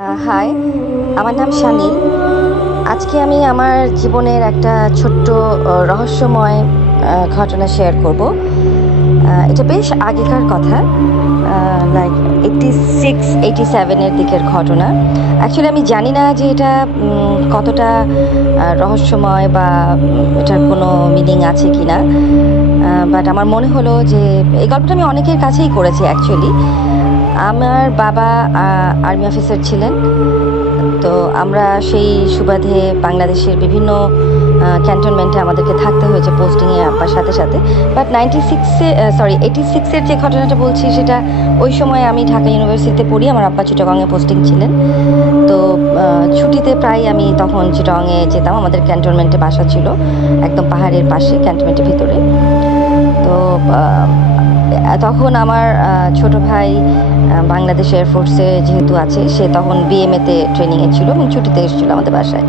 High, আমার নাম শানিল। আজকে আমি আমার জীবনের একটা ছোট্ট রহস্যময় ঘটনা শেয়ার করব। এটা বেশ আগেকার কথা, লাইক 86-87-এর দিকের ঘটনা। অ্যাকচুয়ালি আমি জানি না যে এটা কতটা রহস্যময় বা এটার কোনো মিনিং আছে কি না, বাট আমার মনে হলো যে এই গল্পটা আমি অনেকের কাছেই করেছি অ্যাকচুয়ালি। আমার বাবা আর্মি অফিসার ছিলেন, তো আমরা সেই সুবাদে বাংলাদেশের বিভিন্ন ক্যান্টনমেন্টে আমাদেরকে থাকতে হয়েছে পোস্টিংয়ে আব্বার সাথে সাথে। বাট 86-এর যে ঘটনাটা বলছি সেটা ওই সময় আমি ঢাকা ইউনিভার্সিটিতে পড়ি, আমার আব্বা চিটাগংয়ে পোস্টিং ছিলেন। তো ছুটিতে প্রায় আমি তখন চিটাগংয়ে যেতাম, আমাদের ক্যান্টনমেন্টে বাসা ছিল একদম পাহাড়ের পাশে, ক্যান্টনমেন্টের ভিতরে। তো তখন আমার ছোট ভাই বাংলাদেশ এয়ারফোর্সে যেহেতু আছে, সে তখন বিএমএতে ট্রেনিংয়ে ছিল এবং ছুটিতে এসেছিলো আমাদের বাসায়।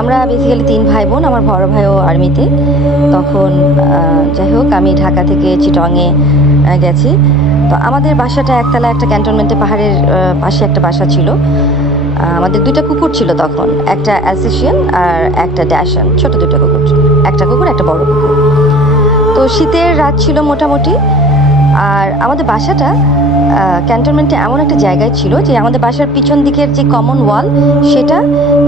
আমরা বেসিক্যালি 3 ভাই বোন, আমার বড় ভাইও আর্মিতে। তখন যাই হোক, আমি ঢাকা থেকে চিটাগংয়ে গেছি। তো আমাদের বাসাটা একতলা একটা ক্যান্টনমেন্টে পাহাড়ের পাশে একটা বাসা ছিল। আমাদের 2টা কুকুর ছিল তখন, একটা অ্যালসেশিয়ান আর একটা ড্যাশন, ছোট 2টা কুকুর, একটা কুকুর একটা বড় কুকুর। তো শীতের রাত ছিল মোটামুটি, আর আমাদের বাসাটা ক্যান্টনমেন্টে এমন একটা জায়গায় ছিল যে আমাদের বাসার পিছন দিকের যে কমন ওয়াল সেটা,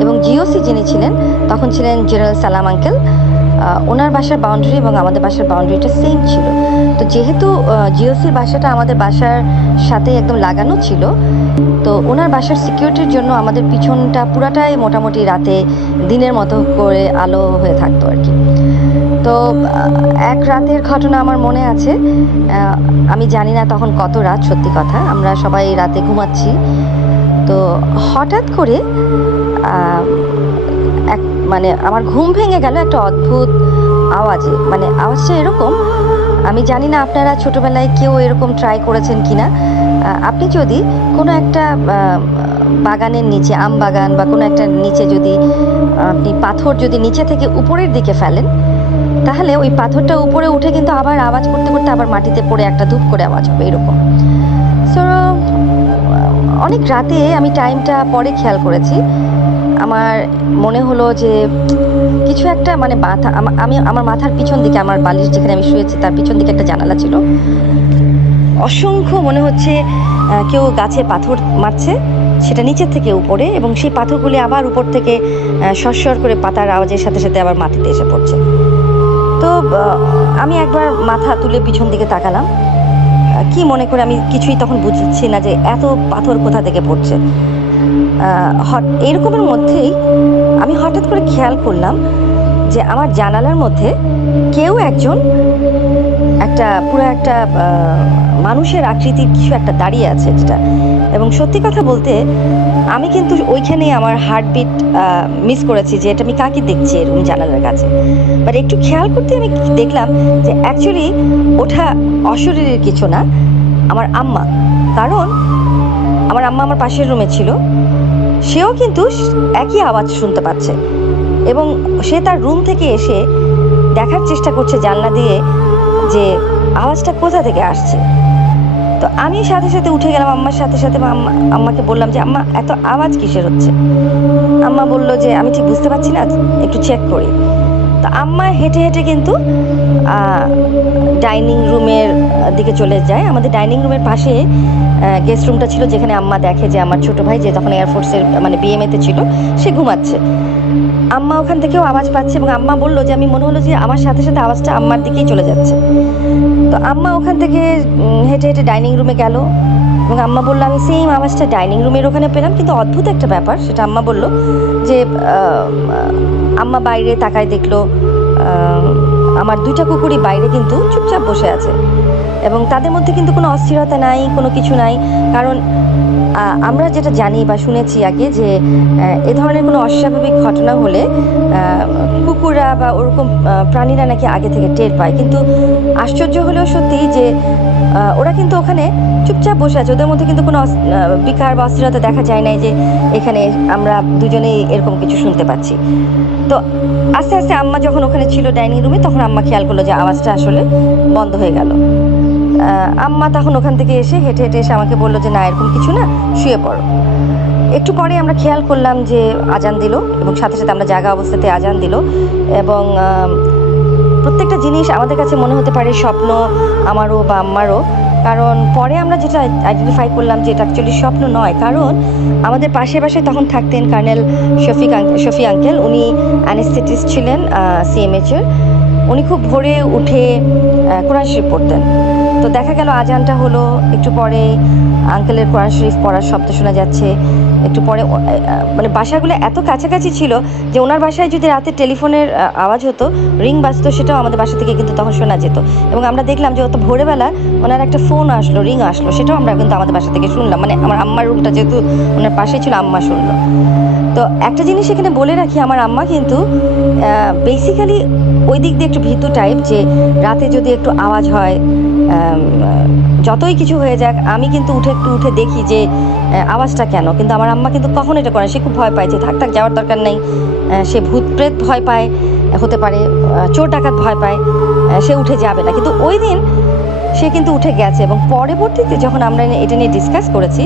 এবং জিওসি যিনি ছিলেন তখন ছিলেন জেনারেল সালাম আঙ্কেল, ওনার বাসার বাউন্ডারি এবং আমাদের বাসার বাউন্ডারিটা সেম ছিল। তো যেহেতু জিওসির বাসাটা আমাদের বাসার সাথে একদম লাগানো ছিল, তো ওনার বাসার সিকিউরিটির জন্য আমাদের পিছনটা পুরাটাই মোটামুটি রাতে দিনের মতো করে আলো হয়ে থাকতো আর কি। তো এক রাতের ঘটনা আমার মনে আছে। আমি জানি না তখন কত রাত, সত্যি কথা, আমরা সবাই রাতে ঘুমাচ্ছি। তো হঠাৎ করে এক মানে আমার ঘুম ভেঙে গেল একটা অদ্ভুত আওয়াজে। মানে আওয়াজটা এরকম, আমি জানি না আপনারা ছোটোবেলায় কেউ এরকম ট্রাই করেছেন কি না। আপনি যদি কোনো একটা বাগানের নিচে, আম বাগান বা কোনো একটা নিচে যদি আপনি পাথর যদি নিচে থেকে উপরের দিকে ফেলেন, তাহলে ওই পাথরটা উপরে উঠে কিন্তু আবার আওয়াজ করতে করতে আবার মাটিতে পড়ে একটা ধূপ করে আওয়াজ হবে এরকম। সো অনেক রাতে, আমি টাইমটা পরে খেয়াল করেছি, আমার মনে হলো যে কিছু একটা, মানে মাথা, আমি আমার মাথার পিছন দিকে, আমার বালিশ যেখানে আমি শুয়েছি তার পিছন দিকে একটা জানালা ছিল, অসংখ্য মনে হচ্ছে কেউ গাছে পাথর মারছে, সেটা নিচের থেকে উপরে, এবং সেই পাথরগুলি আবার উপর থেকে সরসর করে পাতার আওয়াজের সাথে সাথে আবার মাটিতে এসে পড়ছে। তো আমি একবার মাথা তুলে পিছন দিকে তাকালাম, কি মনে করে আমি কিছুই তখন বুঝছি না যে এত পাথর কোথা থেকে পড়ছে। এরকমের মধ্যেই আমি হঠাৎ করে খেয়াল করলাম যে আমার জানালার মধ্যে কেউ একজন, পুরো একটা মানুষের আকৃতির কিছু একটা দাঁড়িয়ে আছে যেটা, এবং সত্যি কথা বলতে আমি কিন্তু ওইখানে আমার হার্টবিট মিস করেছি যে এটা আমি কাকে দেখছি এরকম জানালার কাছে। বাট একটু খেয়াল করতে আমি দেখলাম যে অ্যাকচুয়ালি ওটা অশরীরের কিছু না, আমার আম্মা। কারণ আমার আম্মা আমার পাশের রুমে ছিল, সেও কিন্তু একই আওয়াজ শুনতে পাচ্ছে, এবং সে তার রুম থেকে এসে দেখার চেষ্টা করছে জানলা দিয়ে যে আওয়াজটা কোথা থেকে আসছে। তো আমি সাথে সাথে উঠে গেলাম আম্মার সাথে সাথে, আম্মাকে বললাম যে আম্মা এত আওয়াজ কিসের হচ্ছে। আম্মা বললো যে আমি ঠিক বুঝতে পারছি না, একটু চেক করি। তো আম্মা হেঁটে হেঁটে কিন্তু ডাইনিং রুমের দিকে চলে যায়। আমাদের ডাইনিং রুমের পাশে গেস্ট রুমটা ছিল, যেখানে আম্মা দেখে যে আমার ছোটো ভাই, যে তখন এয়ারফোর্সের মানে বিএমএতে ছিল, সে ঘুমাচ্ছে। আম্মা ওখান থেকেও আওয়াজ পাচ্ছে, এবং আম্মা বললো যে আমি মনে হলো যে আমার সাথে সাথে আওয়াজটা আম্মার দিকেই চলে যাচ্ছে। তো আম্মা ওখান থেকে হেঁটে হেঁটে ডাইনিং রুমে গেল, এবং আম্মা বললো আমি সেম আওয়াজটা ডাইনিং রুমের ওখানে পেলাম। কিন্তু অদ্ভুত একটা ব্যাপার, সেটা আম্মা বললো যে আম্মা বাইরে তাকায় দেখলো আমার 2টা কুকুরই বাইরে কিন্তু চুপচাপ বসে আছে, এবং তাদের মধ্যে কিন্তু কোনো অস্থিরতা নাই, কোনো কিছু নাই। কারণ আমরা যেটা জানি বা শুনেছি আগে যে এ ধরনের কোনো অস্বাভাবিক ঘটনা হলে কুকুররা বা ওরকম প্রাণীরা নাকি আগে থেকে টের পায়। কিন্তু আশ্চর্য হলেও সত্যি যে ওরা কিন্তু ওখানে চুপচাপ বসে আছে, ওদের মধ্যে কিন্তু কোনো বিকার বা অস্থিরতা দেখা যায় নাই যে এখানে আমরা দুজনেই এরকম কিছু শুনতে পাচ্ছি। তো আস্তে আস্তে আম্মা যখন ওখানে ছিল ডাইনিং রুমে, তখন আম্মা খেয়াল করলো যে আওয়াজটা আসলে বন্ধ হয়ে গেল। আম্মা তখন ওখান থেকে এসে হেঁটে হেঁটে এসে আমাকে বললো যে না এরকম কিছু না, শুয়ে পড়ো। একটু পরে আমরা খেয়াল করলাম যে আজান দিল, এবং সাথে সাথে আমরা জাগা অবস্থাতে আজান দিল, এবং প্রত্যেকটা জিনিস আমাদের কাছে মনে হতে পারে স্বপ্ন, আমারও বা আম্মারও। কারণ পরে আমরা যেটা আইডেন্টিফাই করলাম যে এটা অ্যাকচুয়ালি স্বপ্ন নয়, কারণ আমাদের পাশে পাশে তখন থাকতেন কর্নেল শফি আঙ্কেল। উনি অ্যানেস্থেটিস্ট ছিলেন সিএমএইচের। উনি খুব ভোরে উঠে কোরআন শরীফ পড়তেন। তো দেখা গেল আজানটা হলো, একটু পরে আঙ্কেলের কোরআন শরীফ পড়ার শব্দ শোনা যাচ্ছে। একটু পরে মানে বাসাগুলো এত কাছাকাছি ছিল যে ওনার বাসায় যদি রাতে টেলিফোনের আওয়াজ হতো, রিং বাজতো, সেটাও আমাদের বাসা থেকে কিন্তু তখন শোনা যেত। এবং আমরা দেখলাম যে অত ভোরবেলা ওনার একটা ফোন আসলো, রিং আসলো, সেটাও আমরা কিন্তু আমাদের বাসা থেকে শুনলাম। মানে আমার আম্মার রুমটা যেহেতু ওনার পাশেই ছিল, আম্মা শুনলো। তো একটা জিনিস এখানে বলে রাখি, আমার আম্মা কিন্তু বেসিক্যালি ওই দিক দিয়ে একটু ভীতু টাইপ, যে রাতে যদি একটু আওয়াজ হয়, যতই কিছু হয়ে যাক, আমি কিন্তু একটু উঠে দেখি যে আওয়াজটা কেন। কিন্তু আমার আম্মা কিন্তু কখন এটা করে, সে খুব ভয় পায় যে থাক যাওয়ার দরকার নেই। সে ভূত প্রেত ভয় পায়, হতে পারে চোর ডাকাত ভয় পায়, সে উঠে যাবে না। কিন্তু ওই দিন সে কিন্তু উঠে গেছে। এবং পরবর্তীতে যখন আমরা এটা নিয়ে ডিসকাস করেছি,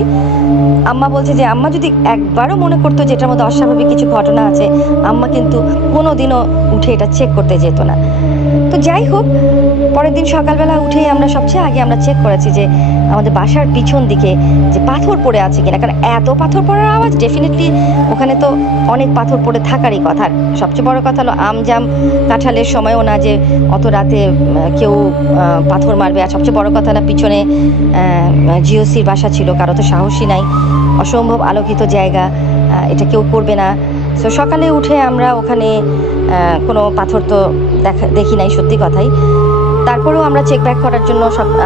আম্মা বলছে যে আম্মা যদি একবারও মনে করতো যে এটার মধ্যে অস্বাভাবিক কিছু ঘটনা আছে, আম্মা কিন্তু কোনো দিনও উঠে এটা চেক করতে যেত না। তো যাই হোক, পরের দিন সকালবেলা উঠেই আমরা সবচেয়ে আগে আমরা চেক করেছি যে আমাদের বাসার পিছন দিকে যে পাথর পড়ে আছে কিনা। কারণ এত পাথর পড়ার আওয়াজ, ডেফিনেটলি ওখানে তো অনেক পাথর পড়ে থাকারই কথা। সবচেয়ে বড় কথা হলো আমজাম কাঁঠালের সময়ও না যে অত রাতে কেউ পাথর মারবে। আর সবচেয়ে বড় কথা না, পিছনে জিওসির বাসা ছিল, কারো তো সাহসী নাই, অসম্ভব আলোকিত জায়গা, এটা কেউ করবে না। সো সকালে উঠে আমরা ওখানে কোনো পাথর তো দেখি নাই, সত্যি কথাই। তারপরেও আমরা চেক ব্যাক করার জন্য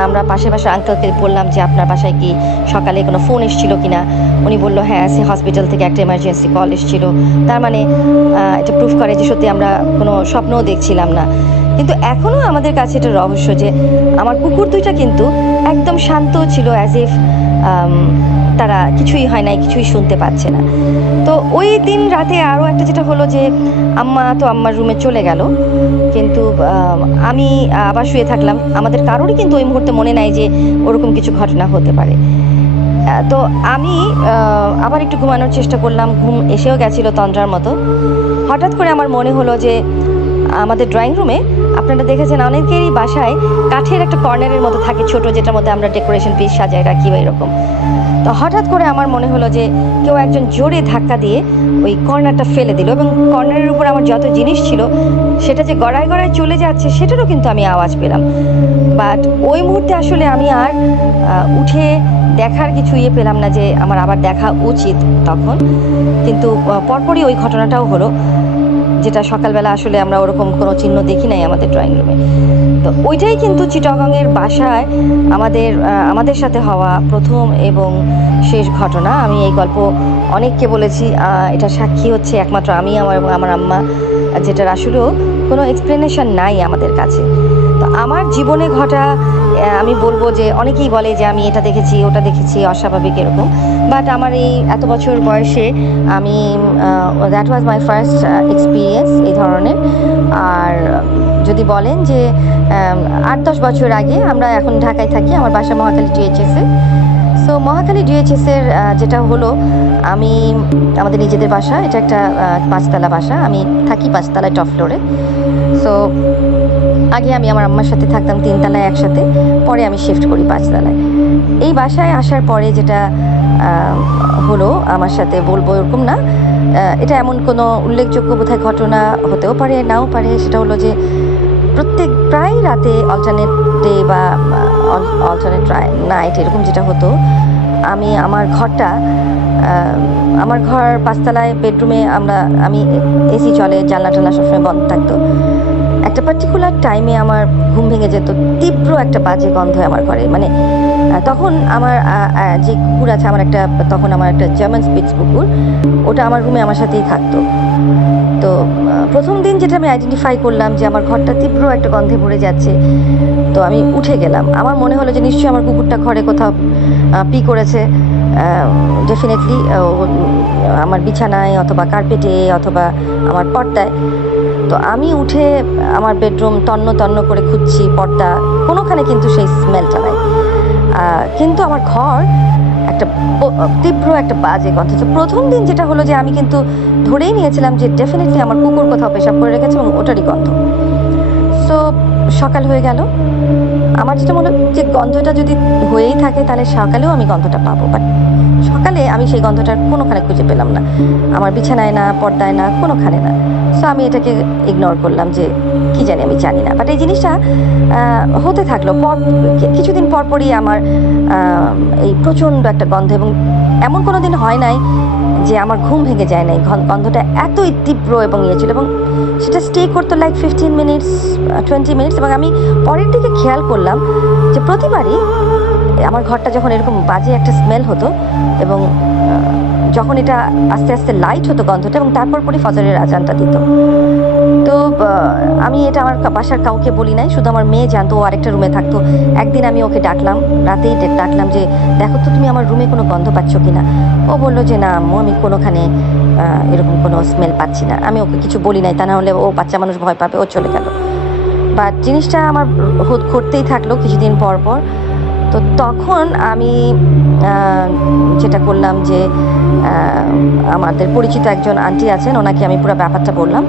আমরা পাশে আঙ্কেলকে বললাম যে আপনার বাসায় কি সকালে কোনো ফোন এসেছিল কিনা। উনি বললো হ্যাঁ, সে হসপিটাল থেকে একটা এমার্জেন্সি কল এসেছিল। তার মানে এটা প্রুফ করে যে সত্যি আমরা কোনো স্বপ্নও দেখছিলাম না। কিন্তু এখনও আমাদের কাছে এটা রহস্য যে আমার কুকুর দুইটা কিন্তু একদম শান্ত ছিল, অ্যাজ ইফ তারা কিছুই হয় নাই, কিছুই শুনতে পাচ্ছে না। তো ওই দিন রাতে আরও একটা যেটা হলো যে আম্মা তো আম্মার রুমে চলে গেল, কিন্তু আমি আবার শুয়ে থাকলাম। আমাদের কারোরই কিন্তু ওই মুহূর্তে মনে নাই যে ওরকম কিছু ঘটনা হতে পারে। তো আমি আবার একটু ঘুমানোর চেষ্টা করলাম, ঘুম এসেও গেছিলো তন্দ্রার মতো। হঠাৎ করে আমার মনে হলো যে আমাদের ড্রয়িং রুমে, আপনারা দেখেছেন অনেকেরই বাসায় কাঠের একটা কর্নারের মতো থাকে ছোট, যেটার মধ্যে আমরা ডেকোরেশন পিস সাজায় রাখি বা এরকম। তো হঠাৎ করে আমার মনে হলো যে কেউ একজন জোরে ধাক্কা দিয়ে ওই কর্নারটা ফেলে দিল, এবং কর্নারের উপর আমার যত জিনিস ছিল সেটা যে গড়ায় গড়ায় চলে যাচ্ছে সেটারও কিন্তু আমি আওয়াজ পেলাম। বাট ওই মুহূর্তে আসলে আমি আর উঠে দেখার কিছু পেলাম না যে আমার আবার দেখা উচিত তখন। কিন্তু পরপরই ওই ঘটনাটাও হলো, যেটা সকালবেলা আসলে আমরা ওরকম কোনো চিহ্ন দেখি নাই আমাদের ড্রয়িং রুমে। তো ওইটাই কিন্তু চিটাগংয়ের বাসায় আমাদের সাথে হওয়া প্রথম এবং শেষ ঘটনা। আমি এই গল্প অনেককে বলেছি, এটা সাক্ষী হচ্ছে একমাত্র আমি আমার আম্মা, যেটার আসলেও কোনো এক্সপ্লেনেশন নাই আমাদের কাছে। তো আমার জীবনে ঘটা, আমি বলবো যে অনেকেই বলে যে আমি এটা দেখেছি ওটা দেখেছি অস্বাভাবিক এরকম, বাট আমার এই এত বছর বয়সে আমি that was my first experience এই ধরনের। আর যদি বলেন যে 8-10 বছর আগে, আমরা এখন ঢাকায় থাকি, আমার বাসা মহাখালী ডিএইচএসে। সো মহাখালী ডিএইচএসের যেটা হলো, আমি আমাদের নিজেদের বাসা, এটা একটা 5তলা বাসা, আমি থাকি 5তলায় টপ ফ্লোরে। সো আগে আমি আমার আম্মার সাথে থাকতাম 3তলায় একসাথে, পরে আমি শিফট করি 5তলায়। এই বাসায় আসার পরে যেটা হলো আমার সাথে, বলবো এরকম না, এটা এমন কোনো উল্লেখযোগ্য বোধহয় ঘটনা হতেও পারে, নাও পারে। সেটা হলো যে প্রায় রাতে অল্টারনেট ডে বা অল্টারনেট নাইট এরকম যেটা হতো, আমি আমার ঘর 5তলায় বেডরুমে, আমি এসি চলে, জানলা টানলা সবসময় বন্ধ থাকতো। একটা পার্টিকুলার টাইমে আমার ঘুম ভেঙে যেত, তীব্র একটা বাজে গন্ধ আমার ঘরে। মানে তখন আমার যে কুকুর আছে, তখন আমার একটা জার্মান স্পিটস কুকুর, ওটা আমার রুমে আমার সাথেই থাকতো। তো প্রথম দিন যেটা আমি আইডেন্টিফাই করলাম যে আমার ঘরটা তীব্র একটা গন্ধে ভরে যাচ্ছে, তো আমি উঠে গেলাম। আমার মনে হলো যে নিশ্চয়ই আমার কুকুরটা ঘরে কোথাও পি করেছে, ডেফিনেটলি আমার বিছানায় অথবা কার্পেটে অথবা আমার পর্দায়। তো আমি উঠে আমার বেডরুম তন্ন তন্ন করে খুঁজছি, পর্দা কোনোখানে কিন্তু সেই স্মেলটা নাই। কিন্তু আমার ঘর একটা তীব্র একটা বাজে গন্ধ। তো প্রথম দিন যেটা হলো যে আমি কিন্তু ধরেই নিয়েছিলাম যে ডেফিনেটলি আমার কুকুর কোথাও পেশাব করে রেখেছে এবং ওটারই গন্ধ। সো সকাল হয়ে গেল, আমার যেটা মনে হলো যে গন্ধটা যদি হয়েই থাকে তাহলে সকালেও আমি গন্ধটা পাবো, বাট সকালে আমি সেই গন্ধটার কোনোখানে খুঁজে পেলাম না, আমার বিছানায় না, পর্দায় না, কোনোখানে না। সো আমি এটাকে ইগনোর করলাম যে কি জানি, আমি জানি না। বাট এই জিনিসটা হতে থাকলো। কিছুদিন পরপরই আমার এই প্রচণ্ড একটা গন্ধ, এবং এমন কোনো দিন হয় নাই যে আমার ঘুম ভেঙে যায় নাই। গন্ধটা এতই তীব্র এবং ইয়ে ছিল, এবং সেটা স্টে করতো লাইক 15 মিনিটস 20 মিনিটস। এবং আমি পরের দিকে খেয়াল করলাম যে প্রতিবারই আমার ঘরটা যখন এরকম বাজে একটা স্মেল হতো, এবং যখন এটা আস্তে আস্তে লাইট হতো গন্ধটা, এবং তারপর পরই ফজরের আজানটা দিত। তো আমি এটা আমার বাসার কাউকে বলি নাই, শুধু আমার মেয়ে জানতো, ও আরেকটা রুমে থাকতো। একদিন আমি ওকে ডাকলাম, রাতেই ডাকলাম যে দেখো তো তুমি আমার রুমে কোনো গন্ধ পাচ্ছ কি না। ও বললো যে না আম্মু, আমি কোনোখানে এরকম কোনো স্মেল পাচ্ছি না। আমি ওকে কিছু বলি নাই, তা না হলে ও বাচ্চা মানুষ ভয় পাবে, ও চলে গেল। বাট জিনিসটা আমার ঘটতেই থাকলো কিছুদিন পর পর। তো তখন আমি যেটা করলাম যে আমাদের পরিচিত একজন আন্টি আছেন, ওনাকে আমি পুরো ব্যাপারটা বললাম।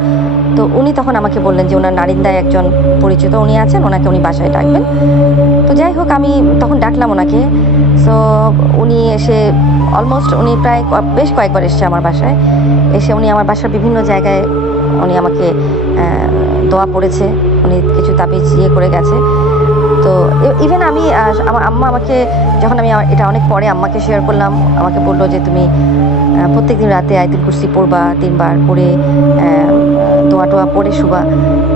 তো উনি তখন আমাকে বললেন যে ওনার নারিন্দায় একজন পরিচিত উনি আছেন, ওনাকে উনি বাসায় ডাকবেন। তো যাই হোক, আমি তখন ডাকলাম ওনাকে। সো উনি এসে অলমোস্ট উনি প্রায় বেশ কয়েকবার এসছে আমার বাসায়। এসে উনি আমার বাসার বিভিন্ন জায়গায় উনি আমাকে দোয়া পড়েছে, উনি কিছু তাবিজ ইয়ে করে গেছে। তো ইভেন আমি আমার আম্মা আমাকে, যখন আমি এটা অনেক পরে আম্মাকে শেয়ার করলাম, আমাকে বললো যে তুমি প্রত্যেকদিন রাতে আয়াতুল কুরসি পড়বা 3 বার, পড়ে দোয়া টোয়া পড়ে শুবা।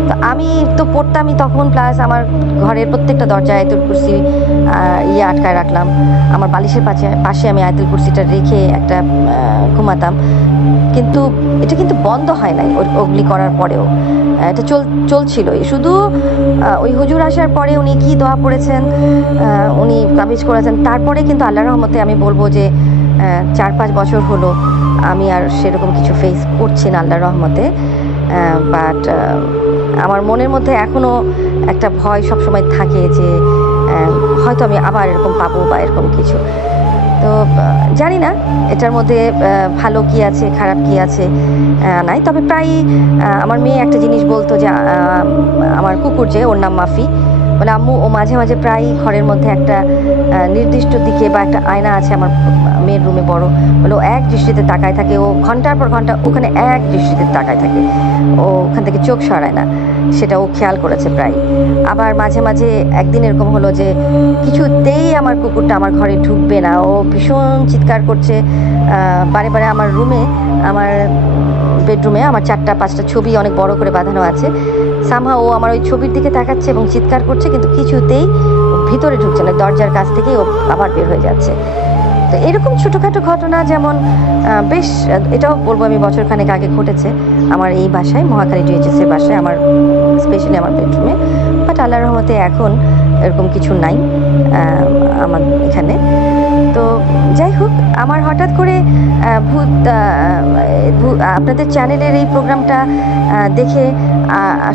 তো আমি তো পড়তামই তখন, প্লাস আমার ঘরের প্রত্যেকটা দরজায় আয়াতুল কুরসি আটকায় রাখলাম। আমার বালিশের পাশে আমি আয়াতুল কুরসিটা রেখে একটা ঘুমাতাম। কিন্তু এটা কিন্তু বন্ধ হয় নাই ওগুলি করার পরেও, এটা চলছিলই। শুধু ওই হুজুর আসার পরে উনি কি দোয়া পড়েছেন, উনি তাবিজ করেছেন, তারপরে কিন্তু আল্লাহর রহমতে আমি বলবো যে 4-5 বছর হলো আমি আর সেরকম কিছু ফেস করছি না আল্লাহর রহমতে। বাট আমার মনের মধ্যে এখনও একটা ভয় সবসময় থাকে যে হয়তো আমি আবার এরকম পাবো বা এরকম কিছু। তো জানি না এটার মধ্যে ভালো কি আছে খারাপ কি আছে নাই। তবে প্রায় আমার মেয়ে একটা জিনিস বলতো যে আমার কুকুর, যে ওর নাম মাফি, বলে আম্মু ও মাঝে মাঝে প্রায় ঘরের মধ্যে একটা নির্দিষ্ট দিকে বা একটা আয়না আছে আমার মেয়ের রুমে বড়, বলে ও এক দৃষ্টিতে তাকায় থাকে, ও ঘন্টার পর ঘন্টা ওখানে এক দৃষ্টিতে তাকায় থাকে, ও ওখান থেকে চোখ সরায় না, সেটা ও খেয়াল করেছে প্রায়। আবার মাঝে মাঝে একদিন এরকম হলো যে কিছুতেই আমার কুকুরটা আমার ঘরে ঢুকবে না, ও ভীষণ চিৎকার করছে বারে বারে। আমার রুমে, আমার বেডরুমে আমার 4-5টা ছবি অনেক বড় করে বাঁধানো আছে, সামহা ও আমার ওই ছবির দিকে তাকাচ্ছে এবং চিৎকার করছে, কিন্তু কিছুতেই ভিতরে ঢুকছে না, দরজার কাছ থেকেই ও আবার বের হয়ে যাচ্ছে। তো এরকম ছোটোখাটো ঘটনা, যেমন বেশ, এটাও বলবো আমি বছরখানেক আগে ঘটেছে আমার এই বাসায়, মহাখালী ডিএইচএসের বাসায়, আমার স্পেশালি আমার বেডরুমে। বাট আল্লাহর রহমতে এখন এরকম কিছু নাই আমার এখানে। তো যাই হোক, আমার হঠাৎ করে আপনাদের চ্যানেলের এই প্রোগ্রামটা দেখে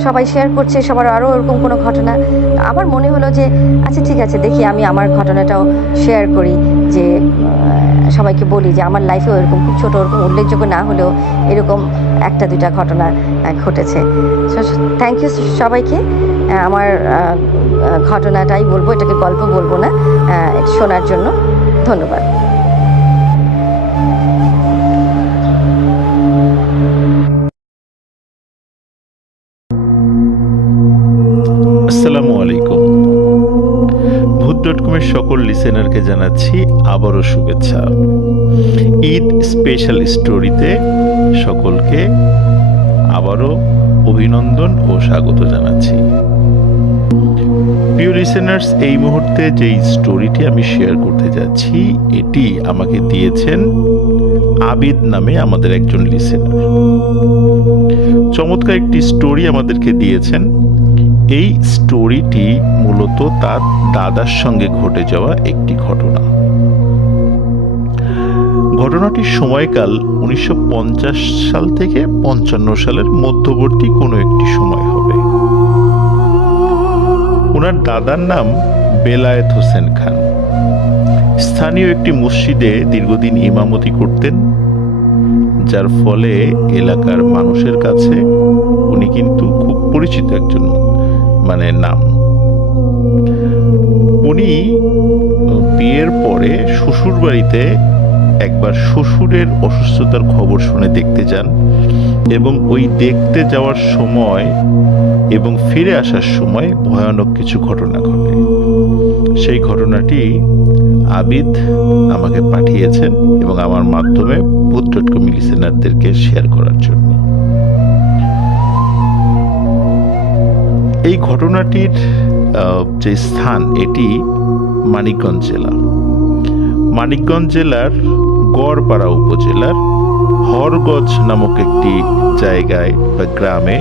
সবাই শেয়ার করছে, সবার আরও এরকম কোনো ঘটনা, আমার মনে হলো যে আচ্ছা ঠিক আছে, দেখি আমি আমার ঘটনাটাও শেয়ার করি, যে সবাইকে বলি যে আমার লাইফেও এরকম খুব ছোটো, ওরকম উল্লেখযোগ্য না হলেও এরকম 1-2টা ঘটনা ঘটেছে। সো থ্যাংক ইউ সবাইকে। আমার ঘটনাটাই বলবো, এটাকে গল্প বলবো না, শোনার জন্য ধন্যবাদ। আসসালামু আলাইকুম। ভূত.com-এর সকল লিসেনারকে জানাচ্ছি আবারও শুভেচ্ছা। ঈদ স্পেশাল স্টোরিতে সকলকে আবারও অভিনন্দন ও স্বাগত জানাচ্ছি। প্রিয় লিসেনার্স, এই মুহূর্তে যে স্টোরিটি আমি শেয়ার করতে যাচ্ছি এটি আমাকে দিয়েছেন আবিদ নামে আমাদের একজন লিসেনার। চমৎকার একটি স্টোরি আমাদেরকে দিয়েছেন। এই স্টোরিটি মূলত তার দাদার সঙ্গে ঘটে যাওয়া একটি ঘটনা। ঘটনাটির সময়কাল 1950 সাল থেকে 55 সালের মধ্যবর্তী কোনো একটি সময় হবে। ওনার দাদার নাম বেলায়েত হোসেন খান। স্থানীয় একটি মসজিদে দীর্ঘদিন ইমামতি করতেন, যার ফলে এলাকার মানুষের কাছে উনি কিন্তু খুব পরিচিত একজন নাম। উনি বিয়ের পরে শ্বশুর বাড়িতে একবার শ্বশুরের অসুস্থতার খবর শুনে দেখতে যান এবং ওই দেখতে যাওয়ার সময় এবং ফিরে আসার সময় ভয়ানক কিছু ঘটনা ঘটে। সেই ঘটনাটি আবিদ আমাকে পাঠিয়েছেন এবং আমার মাধ্যমে ভূত.com লিসেনারদেরকে শেয়ার করার জন্য। এই ঘটনাটির যে স্থান এটি মানিকগঞ্জ জেলা। মানিকগঞ্জ জেলার গড়পাড়া উপজেলার হরগজ নামক একটি জায়গায় বা গ্রামে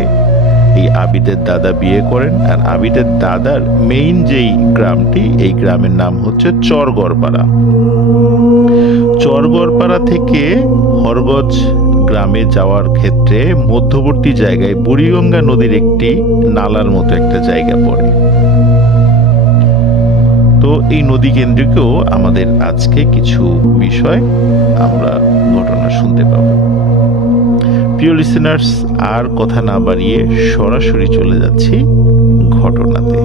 এই আবিদের দাদা বিয়ে করেন। আর আবিদের দাদার মেইন যেই গ্রামটি, এই গ্রামের নাম হচ্ছে চরগড়পাড়া। চরগড়পাড়া থেকে হরগজ গ্রামে যাওয়ার ক্ষেত্রে মধ্যবর্তী জায়গায় বুড়িগঙ্গা নদীর একটি নালার মতো একটা জায়গা পড়ে। তো এই নদী কেন্দ্রিকও আমাদের আজকে কিছু বিষয় আমরা ঘটনা শুনতে পাবো। প্রিয় লিসেনার্স, আর কথা না বাড়িয়ে সরাসরি চলে যাচ্ছি ঘটনাতে।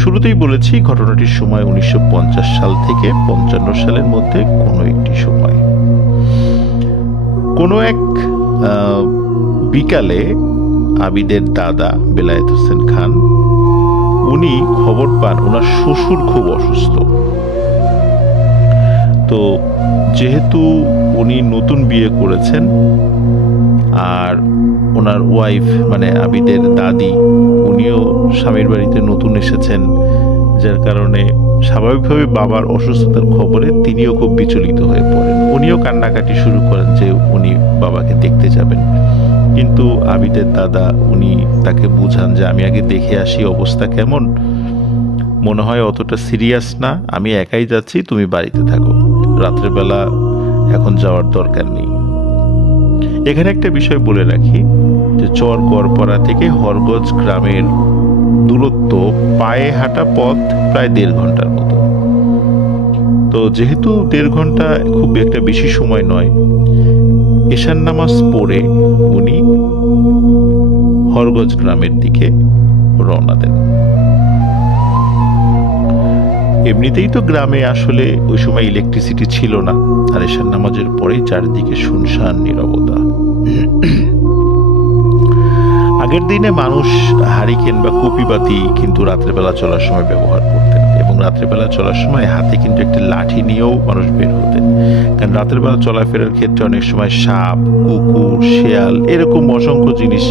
শুরুতেই বলেছি ঘটনাটির সময় 1950 সাল থেকে 55 সালের মধ্যে কোনো একটি সময়। কোনো এক বিকালে আবিদের দাদা বেলায়েত হোসেন খান উনি খবর পান ওনার শ্বশুর খুব অসুস্থ। তো যেহেতু উনি নতুন বিয়ে করেছেন আর ওনার ওয়াইফ আবিদের দাদি উনিও স্বামীর বাড়িতে নতুন এসেছেন, যার কারণে স্বাভাবিকভাবে বাবার অসুস্থতার খবরে তিনিও খুব বিচলিত হয়ে পড়েন। উনিও কান্নাকাটি শুরু করেন যে উনি বাবাকে দেখতে যাবেন, কিন্তু আবিদের দাদা উনি তাকে বুঝান যে আমি আগে দেখে আসি অবস্থা কেমন, মনে হয় অতটা সিরিয়াস না, আমি একাই যাচ্ছি, তুমি বাড়িতে থাকো, রাত্রেবেলা এখন যাওয়ার দরকার নেই। এখানে একটা বিষয় বলে রাখি যে চরগড়পাড়া থেকে হরগজ গ্রামের দূরত্ব পায়ে হাঁটা পথ প্রায় 1.5 ঘন্টার মতো। তো যেহেতু 1.5 ঘন্টা খুব একটা বেশি সময় নয়, এশার নামাজ পড়ে উনি হরগজ গ্রামের দিকে রওনা দেন। এমনিতেই তো গ্রামে আসলে ওই সময় ইলেকট্রিসিটি ছিল না, আর এশার নামাজের পরেই চারিদিকে শুনশান নীরবতা। আগের দিনে মানুষ হারিকেন বা কুপিবাতি কিন্তু রাত্রেবেলা চলার সময় ব্যবহার করতেন, এবং রাত্রেবেলা চলার সময় হাতে কিন্তু একটা লাঠি নিয়েও মানুষ বের হতেন, কারণ রাত্রেবেলা চলাফেরার ক্ষেত্রে অনেক সময় সাপ, কুকুর, শেয়াল এরকম অসংখ্য জিনিস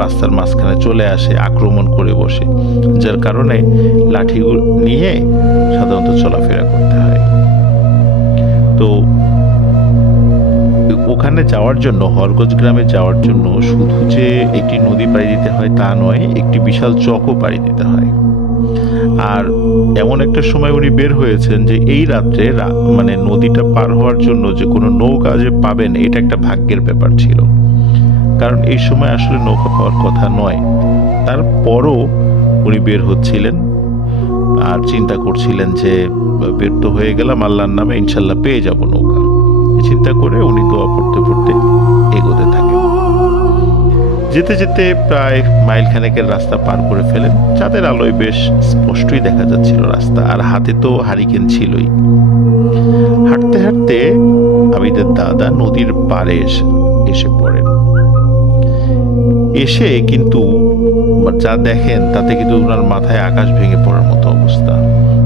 রাস্তার মাঝখানে চলে আসে, আক্রমণ করে বসে, যার কারণে লাঠিগুলো নিয়ে সাধারণত চলাফেরা করতে হয়। তো ওখানে যাওয়ার জন্য, হরগজ গ্রামে যাওয়ার জন্য শুধু যে একটি নদী পাড়ি দিতে হয় তা নয়, একটি বিশাল চকও পাড়ি দিতে হয়। আর এমন একটা সময় উনি বের হয়েছেন যে এই রাত্রে নদীটা পার হওয়ার জন্য যে কোনো নৌকা যে পাবেন এটা একটা ভাগ্যের ব্যাপার ছিল, কারণ এই সময় আসলে নৌকা পাওয়ার কথা নয়। তারপরও উনি বের হচ্ছিলেন আর চিন্তা করছিলেন যে বের তো হয়ে গেলাম, আল্লাহর নামে ইনশাল্লাহ পেয়ে যাব নৌকা। চিন্তা করে উনি দোয়া পড়তে পড়তে এগোতে থাকেন। যেতে যেতে প্রায় মাইল খানেকের রাস্তা পার করে ফেলেন। চাঁদের আলোয় বেশ স্পষ্টই দেখা যাচ্ছিল রাস্তা, আর হাতে তো হারিকেন ছিলই। হাঁটতে হাঁটতে আবিদের দাদা নদীর পাড়ে এসে পড়েন। এসে কিন্তু যা দেখেন তাতে কিন্তু ওনার মাথায় আকাশ ভেঙে পড়ার মতো অবস্থা।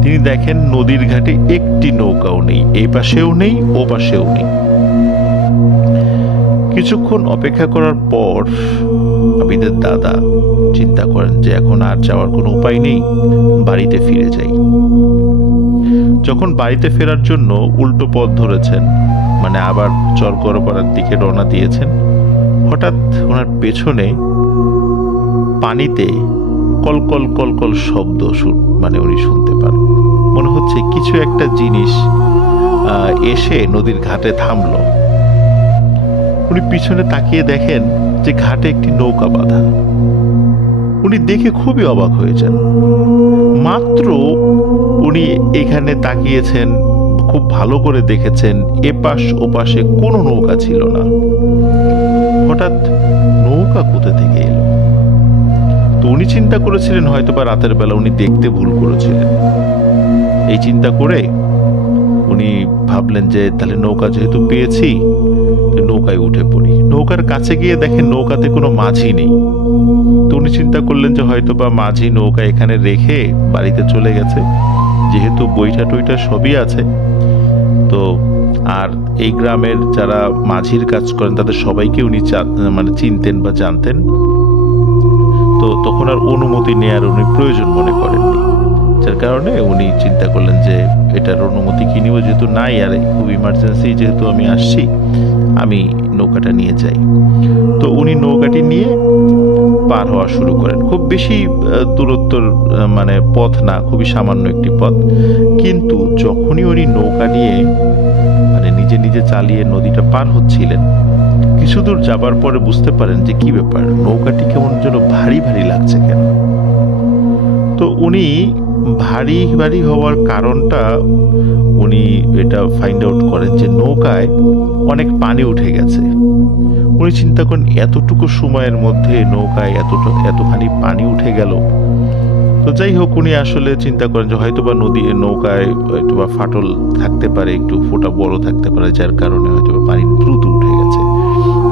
তিনি দেখেন নদীর ঘাটে একটি নৌকাও নেই, এই পাশেও নেই ও পাশেও নেই। কিছুক্ষণ অপেক্ষা করার পর আবিদের দাদা চিন্তা করেন যে এখন আর যাওয়ার কোনো উপায় নেই, বাড়িতে ফিরে যাই। যখন বাড়িতে ফেরার জন্য উল্টো পথ ধরেছেন, মানে আবার চরগড়পাড়ার দিকে রওনা দিয়েছেন, হঠাৎ ওনার পেছনে পানিতে কলকল কলকল শব্দ মানে উনি শুনতে পান। মনে হচ্ছে কিছু একটা জিনিস এসে নদীর ঘাটে থামলো। উনি পিছনে তাকিয়ে দেখেন যে ঘাটে একটি নৌকা বাঁধা। উনি দেখে খুবই অবাক হয়ে যান। মাত্র উনি এখানে তাকিয়েছেন, খুব ভালো করে দেখেছেন, এপাশ ওপাশে কোনো নৌকা ছিল না। হঠাৎ নৌকা কোথা থেকে এলো? তো উনি চিন্তা করেছিলেন হয়তোবা রাতের বেলা উনি দেখতে ভুল করেছিলেন। এই চিন্তা করে উনি ভাবলেন যে তাহলে নৌকা যেহেতু পেয়েছি, নৌকায় উঠে পড়ি। নৌকার কাছে গিয়ে দেখেন নৌকাতে কোনো মাঝি নেই। তো উনি চিন্তা করলেন যে হয়তোবা মাঝি নৌকা এখানে রেখে বাড়িতে চলে গেছে, যেহেতু বইটা টইটা সবই আছে। তো আর এই গ্রামের যারা মাঝির কাজ করেন তাদের সবাইকে উনি মানে চিনতেন বা জানতেন। তো তখন আর অনুমতি নেয়ার উনি প্রয়োজন মনে করেননি, যার কারণে উনি চিন্তা করলেন যে এটার অনুমতি কি নিব, যেহেতু নাই, আর খুব ইমার্জেন্সি যেহেতু আমি আসছি, আমি নৌকাটা নিয়ে যাই। তো উনি নৌকাটি নিয়ে পার হওয়া শুরু করেন। খুব বেশি দূরত্বর মানে পথ না, খুবই সামান্য একটি পথ। কিন্তু যখনই উনি নৌকা নিয়ে মানে নিজে নিজে চালিয়ে নদীটা পার হচ্ছিলেন, কিছু দূর যাবার পরে বুঝতে পারেন যে কি ব্যাপার, নৌকাটি কেমন যেন ভারী ভারী লাগছে কেন। তো উনি ভারী ভারী হওয়ার কারণটা উনি এটা ফাইন্ড আউট করেন যে নৌকায় অনেক পানি উঠে গেছে। উনি চিন্তা করেন এতটুকু সময়ের মধ্যে নৌকায় এতখানি পানি উঠে গেল। তো যাই হোক, উনি আসলে চিন্তা করেন যে হয়তোবা নৌকায় হয়তোবা ফাটল থাকতে পারে, একটু ফোঁটা বড় থাকতে পারে, যার কারণে হয়তোবা পানি দ্রুত উঠে গেছে।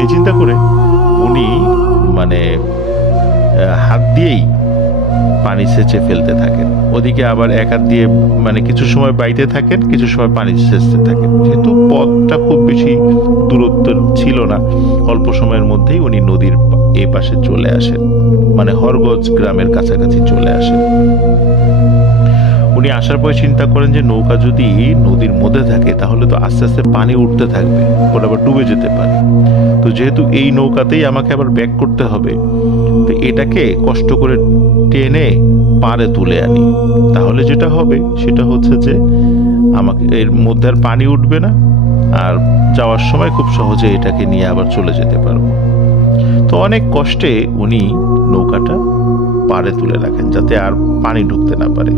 এই চিন্তা করে উনি মানে হাত দিয়েই পানি সেচে ফেলতে থাকেন। ওদিকে আবার এক হাত দিয়ে মানে কিছু সময় বাইতে থাকেন, কিছু সময় পানি সেচতে থাকেন। যেহেতু পথটা খুব বেশি দূরত্ব ছিল না, অল্প সময়ের মধ্যেই উনি নদীর এই পাশে চলে আসেন, মানে হরগজ গ্রামের কাছাকাছি চলে আসেন। উনি আসার পরে চিন্তা করেন যে নৌকা যদি নদীর মধ্যে থাকে তাহলে তো আস্তে আস্তে পানি উঠতে থাকবে, ওটা আবার ডুবে যেতে পারে। তো যেহেতু এই নৌকাতেই আমাকে আবার ব্যাক করতে হবে, তো এটাকে কষ্ট করে টেনে পাড়ে তুলে আনি, তাহলে যেটা হবে সেটা হচ্ছে যে আমাকে এর মধ্যে আর পানি উঠবে না, আর যাওয়ার সময় খুব সহজে এটাকে নিয়ে আবার চলে যেতে পারবো। তো অনেক কষ্টে উনি নৌকাটা পাড়ে তুলে রাখেন যাতে আর পানি ঢুকতে না পারে।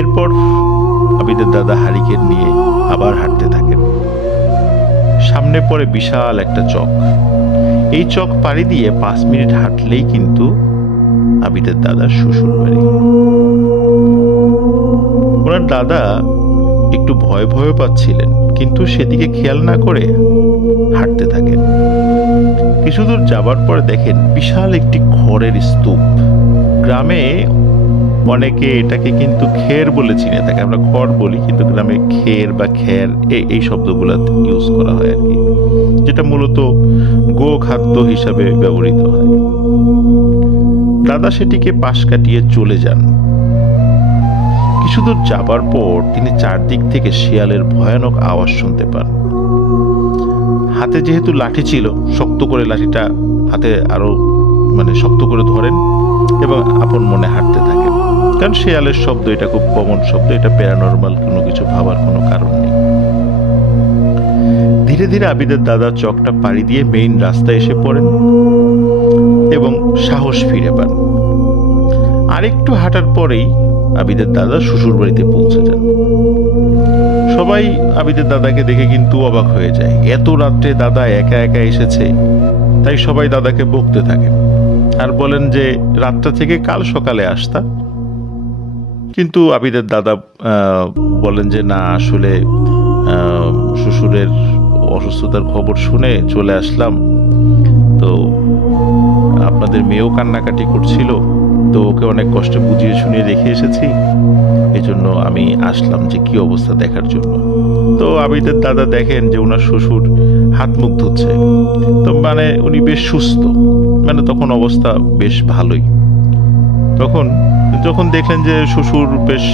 এরপর আবিদের দাদা হারিকেন নিয়ে আবার হাঁটতে থাকেন। সামনে পড়ে বিশাল একটা চক। এই চক পাড়ি দিয়ে 5 মিনিট হাঁটলেই কিন্তু আবিদের দাদার শ্বশুর বাড়ি। ওনার দাদা একটু ভয় ভয় পাচ্ছিলেন, কিন্তু সেদিকে খেয়াল না করে হাঁটতে থাকেন। কিছু দূর যাবার পর দেখেন বিশাল একটি খড়ের স্তূপ। গ্রামে অনেকে এটাকে কিন্তু খের বলে চিনে থাকে, আমরা খড় বলি, কিন্তু গ্রামে খের বা খের এই শব্দগুলো ইউজ করা হয় আর কি, যেটা মূলত গো খাদ্য হিসাবে ব্যবহৃত হয়। দাদা সেটিকে পাশ কাটিয়ে চলে যান। কিছু দূর যাবার পর তিনি চারদিক থেকে শিয়ালের ভয়ানক আওয়াজ শুনতে পান। হাতে যেহেতু লাঠি ছিল, শক্ত করে লাঠিটা হাতে আরো মানে শক্ত করে ধরেন এবং আপন মনে হাঁটতে থাকেন, কারণ শিয়ালের শব্দ এটা খুব কমন শব্দ, এটা প্যারানর্মাল কোনো কিছু ভাবার কোনো কারণ নেই। ধীরে ধীরে আবিদের দাদা চকটা পাড়ি দিয়ে মেইন রাস্তায় এসে পড়েন এবং সাহস ফিরে পান। আরেকটু হাঁটার পরেই আবিদের দাদা শ্বশুর বাড়িতে পৌঁছে যান। সবাই আবিদের দাদাকে দেখে কিন্তু অবাক হয়ে যায়, এত রাত্রে দাদা একা একা এসেছে। তাই সবাই দাদাকে বকতে থাকেন আর বলেন যে রাতটা থেকে কাল সকালে আসতা। কিন্তু আবিদের দাদা বলেন যে না, আসলে শ্বশুরের অসুস্থতার খবর শুনে চলে আসলাম, তো আপনাদের মেয়েও কান্নাকাটি করছিল, তো ওকে অনেক কষ্টে বুঝিয়ে শুনিয়ে রেখে এসেছি, এই জন্য আমি আসলাম যে কি অবস্থা দেখার জন্য। তো আবিদের দাদা দেখেন যে ওনার শ্বশুর হাত মুখ ধুচ্ছে, তো মানে উনি বেশ সুস্থ, মানে তখন অবস্থা বেশ ভালোই। তখন যখন দেখলেন যে শ্বশুর বেশ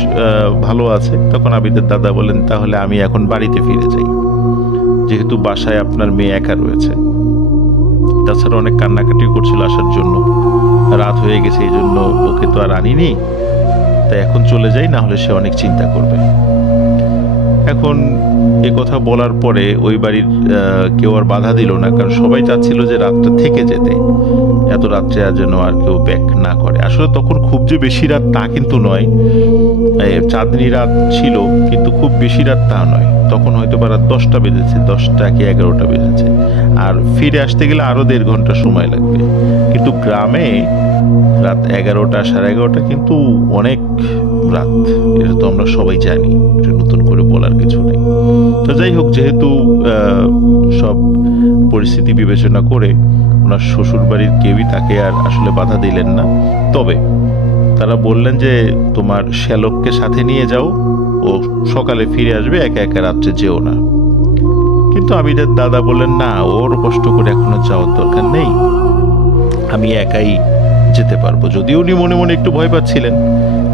ভালো আছে, তখন আবিদের দাদা বলেন তাহলে আমি এখন বাড়িতে ফিরে যাই, যেহেতু বাসায় আপনার মেয়ে একা রয়েছে, তাছাড়া অনেক কান্নাকাটি করছিল আসার জন্য, রাত হয়ে গেছে, এই জন্য ওকে তো আর আনিনি, তাই এখন চলে যাই, না হলে সে অনেক চিন্তা করবে। এখন এ কথা বলার পরে ওই বাড়ির কেউ আর বাধা দিল না, কারণ সবাই চাচ্ছিল যে রাতটা থেকে যেতে, এত রাত্রে আর যেন আর কেউ ব্যাক না করে। আসলে তখন খুব যে বেশি রাত তা কিন্তু নয়, চাঁদনি রাত ছিল, কিন্তু খুব বেশি রাত তা নয়। তখন হয়তো বা রাত 10টা বেজেছে, 10টা কি 11টা বেজেছে, আর ফিরে আসতে গেলে আরো 1.5 ঘন্টা সময় লাগবে। কিন্তু গ্রামে রাত 11টা 11:30 কিন্তু অনেক রাত, এটা তো আমরা সবাই জানি, এটা নতুন করে বলার কিছু নেই। তো যাই হোক, যেহেতু সব পরিস্থিতি বিবেচনা করে ওনার শ্বশুর বাড়ির কেউই তাকে আর আসলে বাধা দিলেন না। তবে তারা বললেন যে তোমার শ্যালককে সাথে নিয়ে যাও, ও সকালে ফিরে আসবে, একা একা রাত্রে যেও না। কিন্তু আবিদের দাদা বললেন না, ওর কষ্ট করে এখনো যাওয়ার দরকার নেই, আমি একাই যেতে পারবো। যদিও উনি মনে মনে একটু ভয় পাচ্ছিলেন,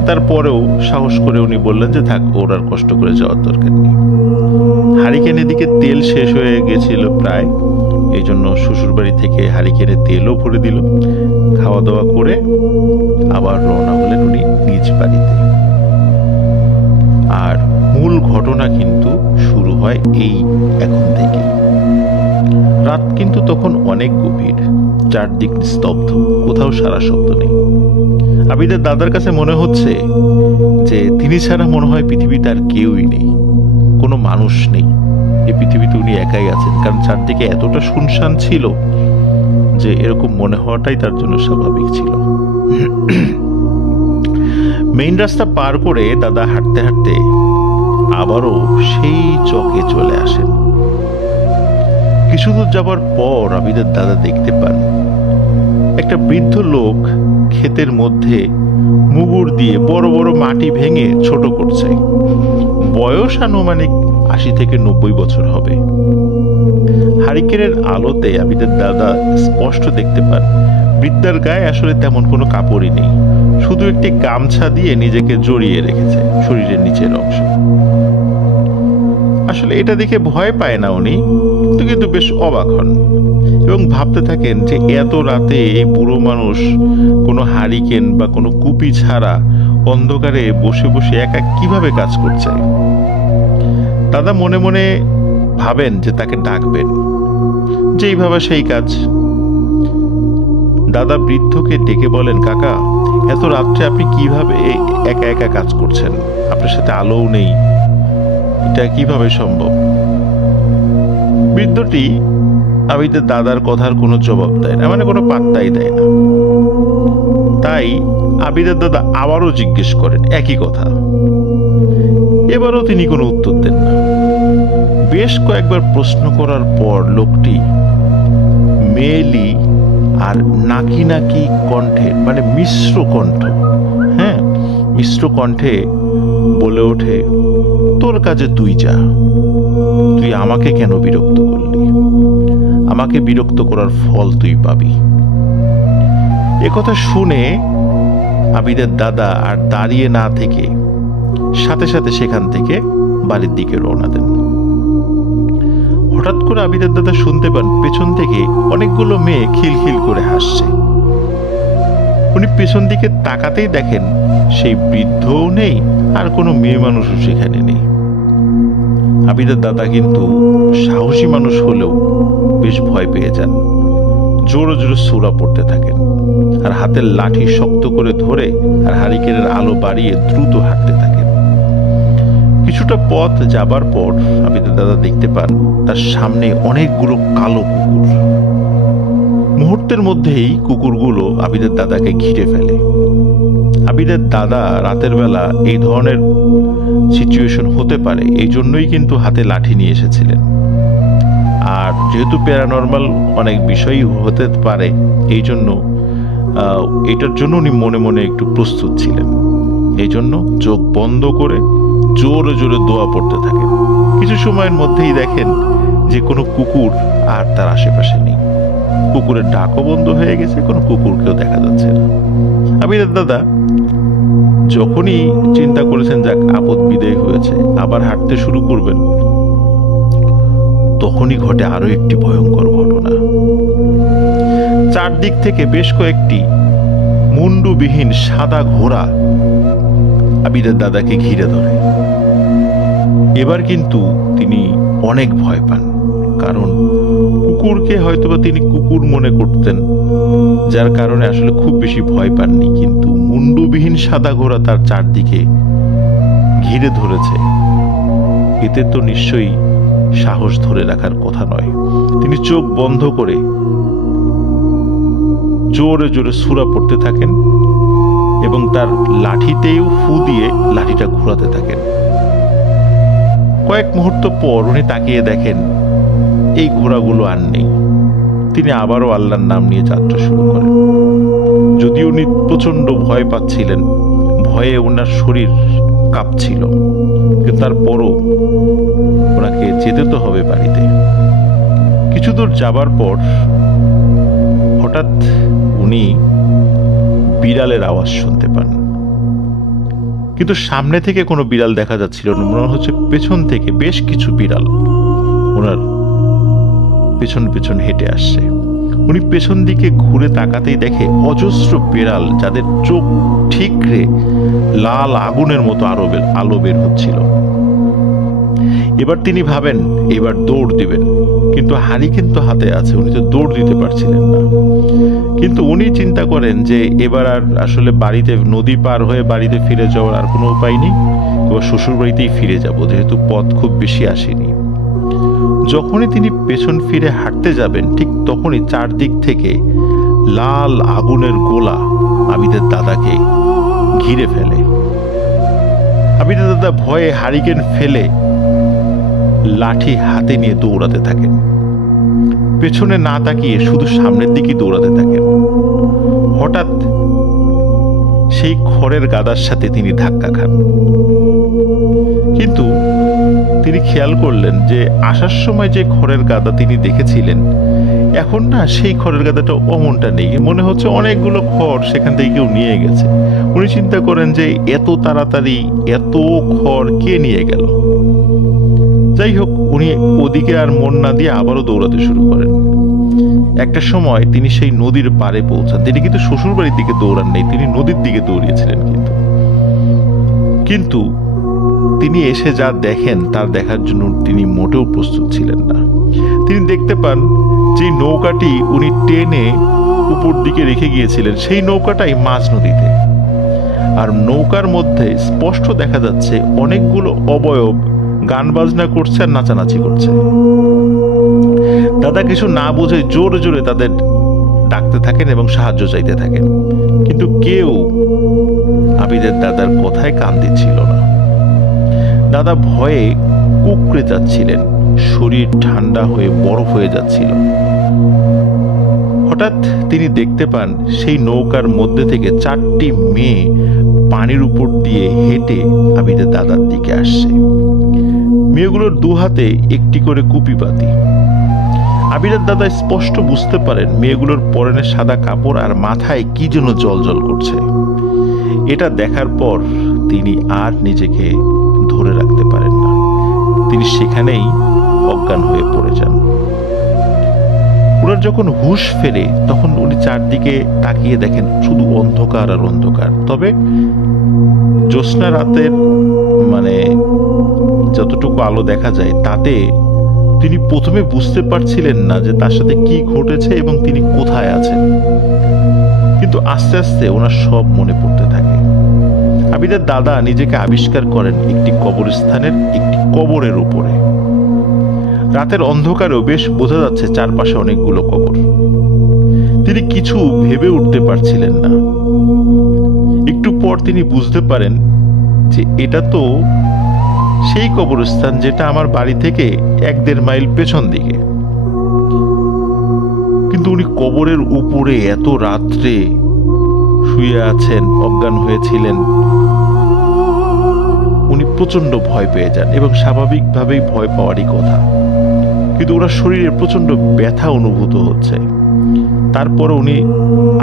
তারপরেও সাহস করে উনি বললেন যে থাক, ওর আর কষ্ট করে যাওয়ার দরকার নেই। হারিকেনের দিকে তেল শেষ হয়ে গেছিল প্রায়, এই জন্য শ্বশুর বাড়ি থেকে হারিকেনে তেলও ভরে দিল। খাওয়া দাওয়া করে আবার রওনা হলেন উনি নিজ বাড়িতে। আর মূল ঘটনা কিন্তু শুরু হয় এই এখন থেকে। রাত কিন্তু তখন অনেক গভীর, চারদিক স্তব্ধ, কোথাও সারা শব্দ নেই। আবিদের দাদার কাছে মনে হচ্ছে যে তিনি ছাড়া মনে হয় পৃথিবীতে আর কেউই নেই, কোনো মানুষ নেই, এই পৃথিবীতে উনি একাই আছেন। কারণ চারদিকে এতটা শুনশান ছিল যে এরকম মনে হওয়াটাই তার জন্য স্বাভাবিক ছিল। মেইন রাস্তা পার করে দাদা হাঁটতে হাঁটতে আবারও সেই চকে চলে আসেন। কিছু দূর যাবার পর আবিদের দাদা দেখতে পান একটা বৃদ্ধ লোক ক্ষেতের মধ্যে মুগুর দিয়ে বড় বড় মাটি ভেঙে ছোট করছে। বয়স আনুমানিক 80 থেকে 90 বছর হবে। হারিকেনের আলোতে আবিদের দাদা স্পষ্ট দেখতে পান বৃদ্ধার গায়ে আসলে তেমন কোনো কাপড়ই নেই, শুধু একটি গামছা দিয়ে নিজেকে জড়িয়ে রেখেছে শরীরের নিচের অংশ। আসলে এটা দেখে ভয় পায় না উনি, কিন্তু বেশ অবাক হন এবং ভাবতে থাকেন যে এত রাতে এই বুড়ো মানুষ কোনো হারিকেন বা কোনো কুপি ছাড়া অন্ধকারে বসে বসে একা কিভাবে কাজ করছে। দাদা মনে মনে ভাবেন যে তাকে ডাকবেন, যেই ভাবা সেই কাজ। দাদা বৃদ্ধকে ডেকে বলেন, কাকা, এত রাত্রে আপনি কিভাবে একা একা কাজ করছেন? আপনার সাথে আলোও নেই, এটা কিভাবে সম্ভব? বৃদ্ধটি আবিদের দাদার কথার কোনো জবাব দেয় না, মানে কোনো পাত্তাই দেয় না। তাই আবিদের দাদা আবারও জিজ্ঞেস করেন একই কথা। এবারও তিনি কোনো উত্তর দেন না। বেশ কয়েকবার প্রশ্ন করার পর লোকটি মেয়েলি আর নাকি নাকি কণ্ঠে, মানে মিশ্র কণ্ঠ, হ্যাঁ মিশ্র কণ্ঠে বলে ওঠে, তোর কাজে তুই যা, তুই আমাকে কেন বিরক্ত করলি? আমাকে বিরক্ত করার ফল তুই পাবি। একথা শুনে আবিদের দাদা আর দাঁড়িয়ে না থেকে সাথে সাথে সেখান থেকে বাড়ির দিকে রওনা দেন। হঠাৎ করে আবিদের দাদা শুনতে পান পেছন থেকে অনেকগুলো মেয়ে খিলখিল করে হাসছে। উনি পেছন দিকে তাকাতেই দেখেন সেই বৃদ্ধও নেই আর কোনো মেয়ে মানুষও সেখানে নেই। আবিদের দাদা কিন্তু সাহসী মানুষ হলেও বেশ ভয় পেয়ে যান, জোরে জোরে সূরা পড়তে থাকেন আর হাতের লাঠি শক্ত করে ধরে আর হারিকেনের আলো বাড়িয়ে দ্রুত হাঁটতে থাকেন। কিছুটা পথ যাবার পর আবিদের দাদা দেখতে পান তার সামনে অনেকগুলো কালো কুকুর। মুহূর্তের মধ্যেই কুকুরগুলো আবিদের দাদাকে ঘিরে ফেলে। আবিদের দাদা রাতের বেলা এই ধরনের সিচুয়েশন হতে পারে এই জন্যই কিন্তু হাতে লাঠি নিয়ে এসেছিলেন। আর যেহেতু প্যারানর্মাল অনেক বিষয়ই হতে পারে, এই জন্য এটার জন্য উনি মনে মনে একটু প্রস্তুত ছিলেন। এই জন্য চোখ বন্ধ করে জোরে জোরে দোয়া পড়তে থাকেন। কিছু সময়ের মধ্যেই দেখেন যে কোনো কুকুর আর তার আশেপাশে নেই। কুকুরের ডাকও বন্ধ হয়ে গেছে, কোনো কুকুরকেও দেখা যাচ্ছে না। আবিদের দাদা যখনই চিন্তা করেছেন যাক আপদ বিদায় হয়েছে, আবার হাঁটতে শুরু করবেন, তখনই ঘটে আরো একটি ভয়ঙ্কর ঘটনা। চারদিক থেকে বেশ কয়েকটি মুন্ডুবিহীন সাদা ঘোড়া আবিদের দাদাকে ঘিরে ধরে। এবার কিন্তু তিনি অনেক ভয় পান, কারণ কুকুরকে হয়তোবা তিনি কুকুর মনে করতেন, যার কারণে আসলে খুব বেশি ভয় পাননি। কিন্তু মুন্ডুবিহীন সাদা ঘোড়া তার চারদিকে ঘিরে ধরেছে, এতে তো নিশ্চয়ই সাহস ধরে রাখার কথা নয়। তিনি চোখ বন্ধ করে জোরে জোরে সূরা পড়তে থাকেন এবং তার লাঠিতেও ফু দিয়ে লাঠিটা ঘোরাতে থাকেন। কয়েক মুহূর্ত পর উনি তাকিয়ে দেখেন এই ঘোড়াগুলো আর নেই। তিনি আবারও আল্লাহর নাম নিয়ে যাত্রা শুরু করেন। যদিও উনি প্রচন্ড ভয় পাচ্ছিলেন, ভয়ে ওনার শরীর কাঁপছিল, কিন্তু তারপরও ওনাকে যেতে তো হবে বাড়িতে। কিছু দূর যাবার পর হঠাৎ উনি বিড়ালের আওয়াজ শুনতে পান, কিন্তু সামনে থেকে কোনো বিড়াল দেখা যাচ্ছিল না। মনে হচ্ছে পেছন থেকে বেশ কিছু বিড়াল ওনার পেছন পেছন হেঁটে আসছে। উনি পেছন দিকে ঘুরে তাকাতেই দেখে অজস্র বিড়াল, যাদের চোখ ঠিকরে লাল আগুনের মতো আলো বের হচ্ছিল। এবার তিনি ভাবেন এবার দৌড় দিবেন, কিন্তু হারিকেন তো হাতে আছে, উনি তো দৌড় দিতে পারছিলেন না। কিন্তু উনি চিন্তা করেন যে এবার আর আসলে বাড়িতে, নদী পার হয়ে বাড়িতে ফিরে যাওয়ার আর কোনো উপায় নেই, এবার শ্বশুর বাড়িতেই ফিরে যাব, যেহেতু পথ খুব বেশি আসেনি। যখনই তিনি পেছন ফিরে হাঁটতে যাবেন, ঠিক তখনই চারদিক থেকে লাল আগুনের গোলা আবিদের দাদাকে ঘিরে ফেলে। আবিদের দাদা ভয়ে হারিকেন ফেলে লাঠি হাতে নিয়ে দৌড়াতে থাকেন। পেছনে না তাকিয়ে শুধু সামনের দিকে দৌড়াতে থাকেন। হঠাৎ সেই খড়ের গাদার সাথে তিনি ধাক্কা খান, কিন্তু তিনি খেয়াল করলেন যে আসার সময় যে খড়ের গাদা তিনি দেখেছিলেন, এখন না সেই খড়ের গাদাটা অমনটা নেই। মনে হচ্ছে অনেকগুলো খড় সেখান থেকে কেউ নিয়ে গেছে। উনি চিন্তা করেন যে এত তাড়াতাড়ি এত খড় কে নিয়ে গেল। যাই হোক, উনি ওদিকে আর মন না দিয়ে আবারও দৌড়াতে শুরু করেন। একটা সময় তিনি সেই নদীর পাড়ে পৌঁছান। তিনি কিন্তু শ্বশুর বাড়ির দিকে দৌড়ান নেই, তিনি নদীর দিকে দৌড়িয়েছিলেন। কিন্তু তিনি এসে যা দেখেন তার দেখার জন্য তিনি মোটেও প্রস্তুত ছিলেন না। তিনি দেখতে পান যে নৌকাটি উনি টেনে উপর দিকে রেখে গিয়েছিলেন, সেই নৌকাটাই মাঝ নদীতে। আর নৌকার মধ্যে স্পষ্ট দেখা যাচ্ছে অনেকগুলো অবয়ব গান বাজনা করছে আর নাচানাচি করছে। দাদা কিছু না বুঝে জোরে জোরে তাদের ডাকতে থাকেন এবং সাহায্য চাইতে থাকেন, কিন্তু কেউ আবিদের দাদার কথায় কান দিচ্ছিল না। দাদা ভয়ে কুঁকড়ে যাচ্ছিলেন, শরীর ঠান্ডা হয়ে বরফ হয়ে যাচ্ছিল। হঠাৎ তিনি দেখতে পান সেই নৌকার মধ্যে থেকে 4টি মেয়ে পানির উপর দিয়ে হেঁটে আবিদের দাদার দিকে আসছে। মেয়েগুলোর দু হাতে একটি করে কুপি বাতি। আবিদের দাদা স্পষ্ট বুঝতে পারেন মেয়েগুলোর পরনে সাদা কাপড় আর মাথায় কি যেন জ্বলজ্বল করছে। এটা দেখার পর তিনি আর নিজেকে ধরে রাখতে পারেন না, তিনি সেখানেই অজ্ঞান হয়ে পড়ে যান। ওনার যখন হুঁশ ফেরে তখন উনি চারদিকে তাকিয়ে দেখেন শুধু অন্ধকার আর অন্ধকার। তবে জ্যোৎস্না রাতের যতটুকু আলো দেখা যায় তাতে তিনি প্রথমে বুঝতে পারছিলেন না যে তার সাথে কি ঘটেছে এবং তিনি কোথায় আছেন, কিন্তু আস্তে আস্তে ওনার সব মনে পড়তে থাকে। আবিদের দাদা নিজেকে আবিষ্কার করেন একটি কবরস্থানের একটি কবরের উপরে। রাতের অন্ধকারেও বেশ বোঝা যাচ্ছে চারপাশে অনেকগুলো কবর। তিনি কিছু ভেবে উঠতে পারছিলেন না। একটু পর তিনি বুঝতে পারেন যে এটা তো সেই কবরস্থান যেটা আমার বাড়ি থেকে 1-1.5 মাইল পেছন দিকে। কিন্তু উনি কবরের উপরে এত রাত্রে শুয়ে আছেন, অজ্ঞান হয়েছিলেন, উনি প্রচন্ড ভয় পেয়ে যান এবং স্বাভাবিকভাবেই ভয় পাওয়ারই কথা, কিন্তু ওনার শরীরে প্রচন্ড ব্যথা অনুভূত হচ্ছে। তারপর উনি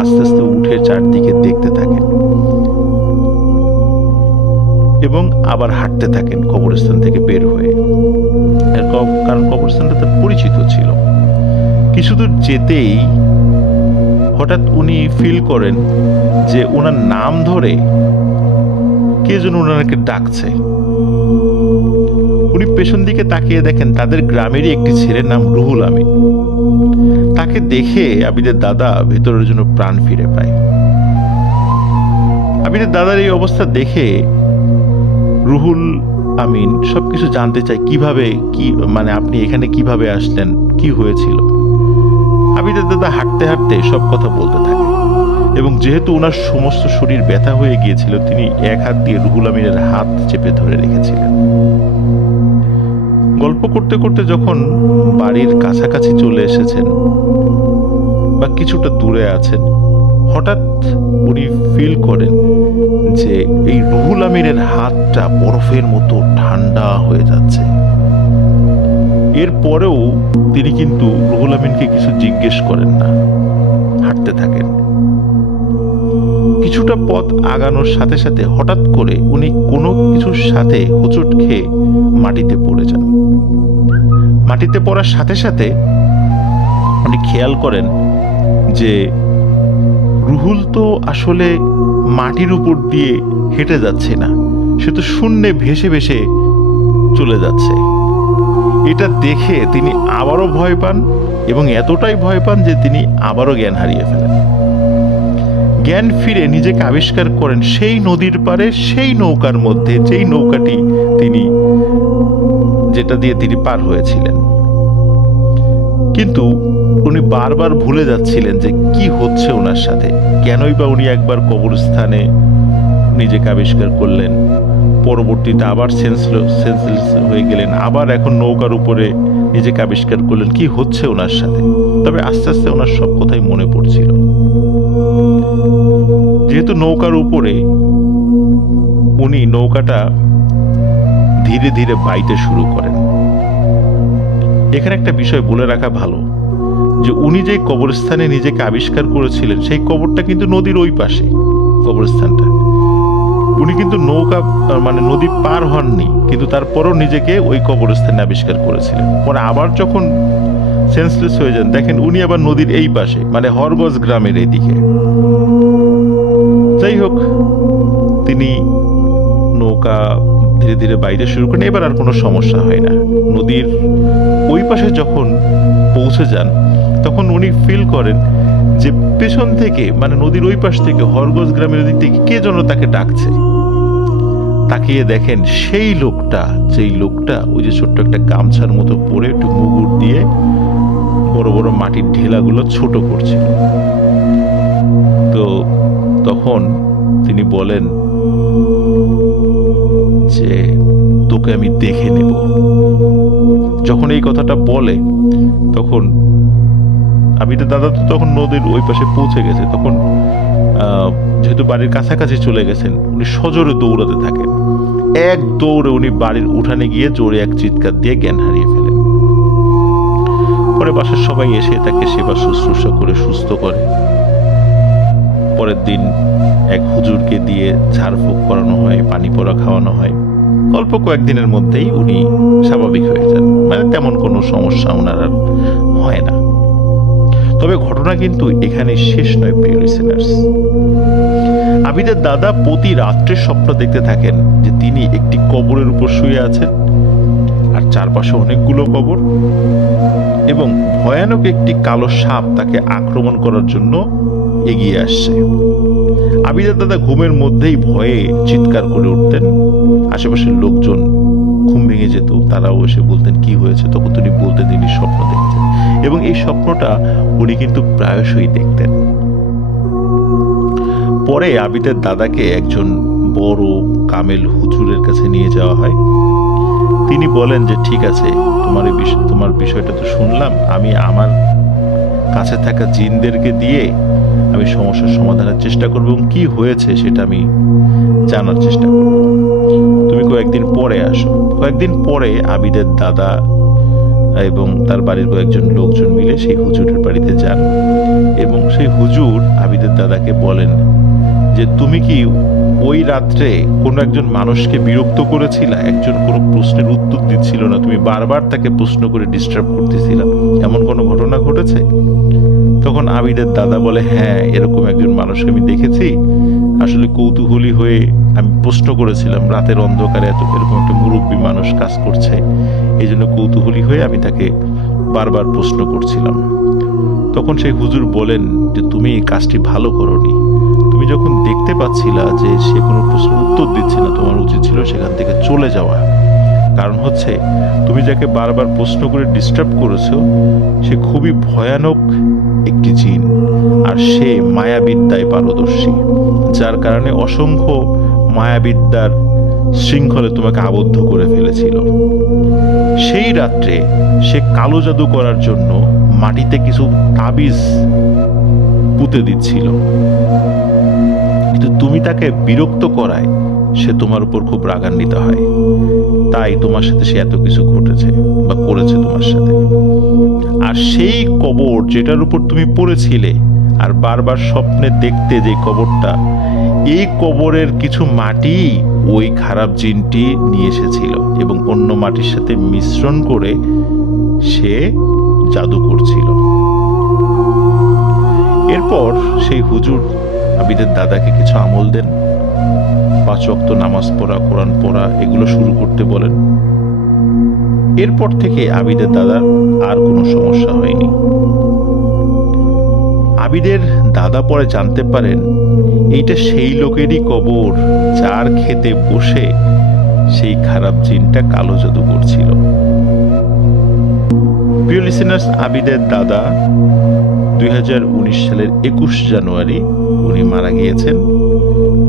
আস্তে আস্তে উঠে চারদিকে দেখতে থাকেন এবং আবার হাঁটতে থাকেন কবরস্থান থেকে বের হয়ে, কারণ কবরস্থানটা তার পরিচিত ছিল। কিছুদূর যেতেই হঠাৎ উনি ফিল করেন যে ওনার নাম ধরে কে যেন ওনাকে ডাকছে। উনি পেছন দিকে তাকিয়ে দেখেন তাদের গ্রামেরই একটি ছেলের নাম রুহুল আমিন। তাকে দেখে আবিদের দাদা ভেতরের জন্য প্রাণ ফিরে পায়। আবিদের দাদার এই অবস্থা দেখে রুহুল আমিন সবকিছু জানতে চায়, কিভাবে কি মানে আপনি এখানে কিভাবে আসলেন, কি হয়েছিল। আবিদের দাদা হাঁটতে হাঁটতে সব কথা বলতে থাকে এবং যেহেতু ওনার সমস্ত শরীর ব্যথা হয়ে গিয়েছিল, তিনি এক হাত দিয়ে রুহুল আমিনের হাত চেপে ধরে রেখেছিলেন। গল্প করতে করতে যখন বাড়ির কাছাকাছি চলে এসেছেন বা কিছুটা দূরে আছেন, হঠাৎ উনি ফিল করেন যে এই রুহুল আমিনের হাতটা বরফের মতো ঠান্ডা হয়ে যাচ্ছে। এরপরেও তিনি কিন্তু রুহুল আমিনকে কিছু জিজ্ঞেস করেন না, হাঁটতে থাকেন। কিছুটা পথ আগানোর সাথে সাথে হঠাৎ করে উনি কোনো কিছুর সাথে হোঁচট খেয়ে মাটিতে পড়ে যান। মাটিতে পড়ার সাথে সাথে উনি খেয়াল করেন যে রুহুল তো আসলে মাটির উপর দিয়ে হেঁটে যাচ্ছে না, সে তো শূন্যে ভেসে ভেসে চলে যাচ্ছে। এটা দেখে তিনি আবারও ভয় পান এবং এতটাই ভয় পান যে তিনি আবারও জ্ঞান হারিয়ে ফেলেন। জ্ঞান ফিরে নিজেকে আবিষ্কার করেন সেই নদীর পাড়ে, সেই নৌকার মধ্যে, যেই নৌকাটি যেটা দিয়ে তিনি পার হয়েছিলেন। কিন্তু উনি বারবার ভুলে যাচ্ছিলেন যে কি হচ্ছে ওনার সাথে, কেনই বা উনি একবার কবরস্থানে নিজেকে আবিষ্কার করলেন, পরবর্তীতে আবার সেন্সলেস হয়ে গেলেন, আবার এখন নৌকার উপরে নিজেকে আবিষ্কার করলেন, কি হচ্ছে ওনার সাথে। তবে আস্তে আস্তে ওনার সব কথাই মনে পড়ছিল। যেহেতু নৌকার উপরে, উনি নৌকাটা ধীরে ধীরে বাইতে শুরু করেন। এখানে একটা বিষয় বলে রাখা ভালো যে উনি যে কবরস্থানে নিজেকে আবিষ্কার করেছিলেন, সেই কবরটা কিন্তু নদীর ওই পাশে কবরস্থানটা। উনি কিন্তু নৌকা মানে নদী পার হননি, কিন্তু তারপরও নিজেকে ওই কবরস্থানে আবিষ্কার করেছিলেন। পরে আবার যখন সেন্সলেস হয়ে যান, দেখেন উনি আবার নদীর এই পাশে, মানে হরগজ গ্রামের এই দিকে। যাই হোক, তিনি নৌকা ধীরে ধীরে বাইরে শুরু করেন। এবার আর কোনো সমস্যা হয় না। নদীর ওই পাশে যখন পৌঁছে যান, তখন উনি ফিল করেন যে পেছন থেকে, মানে নদীর ওই পাশ থেকে, হরগজ গ্রামের দিক থেকে কে যেন তাকে ডাকছে। তাকিয়ে দেখেন সেই লোকটা, যেই লোকটা ওই যে ছোট্ট একটা গামছার মতো পরে একটু মুগুর দিয়ে বড় বড় মাটির ঢেলাগুলো ছোট করছিল। তো তখন তিনি বলেন যে তোকে আমি দেখে নেব। যখন এই কথাটা বলে, তখন আবিদের দাদা তো তখন নদীর ওই পাশে পৌঁছে গেছে। তখন যেহেতু বাড়ির কাছাকাছি চলে গেছেন, উনি সজোরে দৌড়াতে থাকেন। এক দৌড়ে উনি বাড়ির উঠানে গিয়ে জোরে এক চিৎকার দিয়ে জ্ঞান হারিয়ে ফেলেন। পরে বাসার সবাই এসে তাকে সেবা শুশ্রূষা করে সুস্থ করে। পরের দিন এক হুজুরকে দিয়ে ঝাড়ফুঁক করানো হয়, পানি পড়া খাওয়ানো হয়। অল্প কয়েকদিনের মধ্যেই উনি স্বাভাবিক হয়ে যান, মানে তেমন কোনো সমস্যা ওনার আর হয় না। তবে ঘটনা কিন্তু এখানে শেষ নয়, প্রিয় লিসেনার্স। আবিদের দাদা প্রতি রাত্রে স্বপ্ন দেখতে থাকেন যে তিনি একটি কবরের উপর শুয়ে আছেন, আর চারপাশে অনেকগুলো কবর, এবং ভয়ানক একটি কালো সাপ তাকে আক্রমণ করার জন্য এগিয়ে আসছে। আবিদের দাদা ঘুমের মধ্যেই ভয়ে চিৎকার করে উঠতেন। আশেপাশের লোকজন ঘুম ভেঙে যেত, তারাও এসে বলতেন কি হয়েছে। তখন তিনি বলতেন তিনি স্বপ্ন দেখেছেন, এবং এই স্বপ্নটা উনি কিন্তু প্রায়শই দেখতেন। পরে আবিদের দাদাকে একজন বড় কামেল হুজুরের কাছে নিয়ে যাওয়া হয়। তিনি বলেন যে ঠিক আছে, তোমার বিষয়টা তো শুনলাম, আমি আমার কাছে থাকা জিনদেরকে দিয়ে আমি সমস্যার সমাধানের চেষ্টা করব এবং কি হয়েছে সেটা আমি জানার চেষ্টা করব। তুমি কয়েকদিন পরে আসো। কয়েকদিন পরে আবিদের দাদা এবং তার বাড়ির কয়েকজন লোকজন মিলে সেই হুজুরের বাড়িতে যান এবং সেই হুজুর আবিদের দাদাকে বলেন যে তুমি কি ওই রাত্রে কোনো একজন মানুষকে বিরক্ত করেছিলা? একজন কোনো প্রশ্নের উত্তর দিচ্ছিল না, তুমি বারবার তাকে প্রশ্ন করে ডিস্টার্ব করতেছিলা, এমন কোনো ঘটনা ঘটেছে? তখন আবিদের দাদা বলে, হ্যাঁ, এরকম একজন মানুষকে আমি দেখেছি। আসলে কৌতূহলী হয়ে আমি প্রশ্ন করেছিলাম, রাতের অন্ধকারে এরকম একটা মুরব্বী মানুষ কাজ করছে, এই জন্য কৌতূহলী হয়ে আমি তাকে বারবার প্রশ্ন করছিলাম। তখন সেই হুজুর বলেন যে তুমি এই কাজটি ভালো করোনি। তুমি যখন দেখতে পাচ্ছিলা যে সে কোনো প্রশ্নের উত্তর দিচ্ছে না, তোমার উচিত ছিল সেখান থেকে চলে যাওয়া। কারণ হচ্ছে তুমি যাকে বারবার প্রশ্ন করে ডিস্টার্ব করেছো সে খুবই ভয়ানক একটি জিন, আর সে মায়াবিদ্যায় পারদর্শী, যার কারণে অসংখ্য মায়াবিদ্যার শৃঙ্খলে তোমাকে আবদ্ধ করে ফেলেছিল। সেই রাত্রে সে কালো জাদু করার জন্য মাটিতে কিছু তাবিজ পুঁতে দিচ্ছিল, কিন্তু তুমি তাকে বিরক্ত করায় সে তোমার উপর খুব রাগান্বিত হয়, তাই তোমার সাথে সে এত কিছু ঘটেছে বা করেছে তোমার সাথে। আর সেই কবর যেটার উপর তুমি পড়েছিলে আর বারবার স্বপ্নে দেখতে যে কবরটা, এই কবরের কিছু মাটি ওই খারাপ জিনটি নিয়ে এসেছিল এবং অন্য মাটির সাথে মিশ্রণ করে সে জাদু করছিল। এরপর সেই হুজুর আবিদের দাদাকে কিছু আমল দেন, 5 ওয়াক্ত নামাজ পড়া, কোরআন পড়া, এগুলো শুরু করতে বলেন। এরপর থেকে আবিদের দাদার আর কোনো সমস্যা হয়নি। আবিদের দাদা পরে জানতে পারেন এইটা সেই লোকেরই কবর যার খেতে বসে সেই খারাপ জিনটা কালো জাদু করছিল। প্রিয় লিসেনার্স, আবিদের দাদা 2019 সালের 21 জানুয়ারি উনি মারা গিয়েছেন।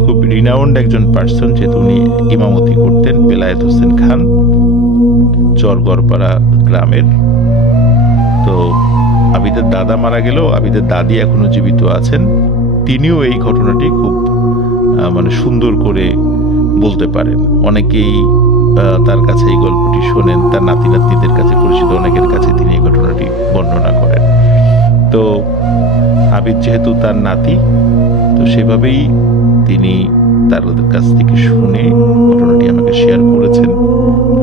খুব রিনাউন্ড একজন পার্সন, যেহেতু উনি ইমামতি করতেন বেলায়েত হোসেন খান, চরগড়পাড়া গ্রামের। তো আবিদের দাদা মারা গেলেও আবিদের দাদি এখনো জীবিত আছেন। তিনিও এই ঘটনাটি খুব সুন্দর করে বলতে পারেন। অনেকেই তার কাছে এই গল্পটি শোনেন, তার নাতি নাতনিদের কাছে, পরিচিত অনেকের কাছে তিনি এই ঘটনাটি বর্ণনা করেন। তো আবিদ যেহেতু তার নাতি, তো সেভাবেই তিনি তার কাছ থেকে শুনে ঘটনাটি আমাকে শেয়ার করেছেন।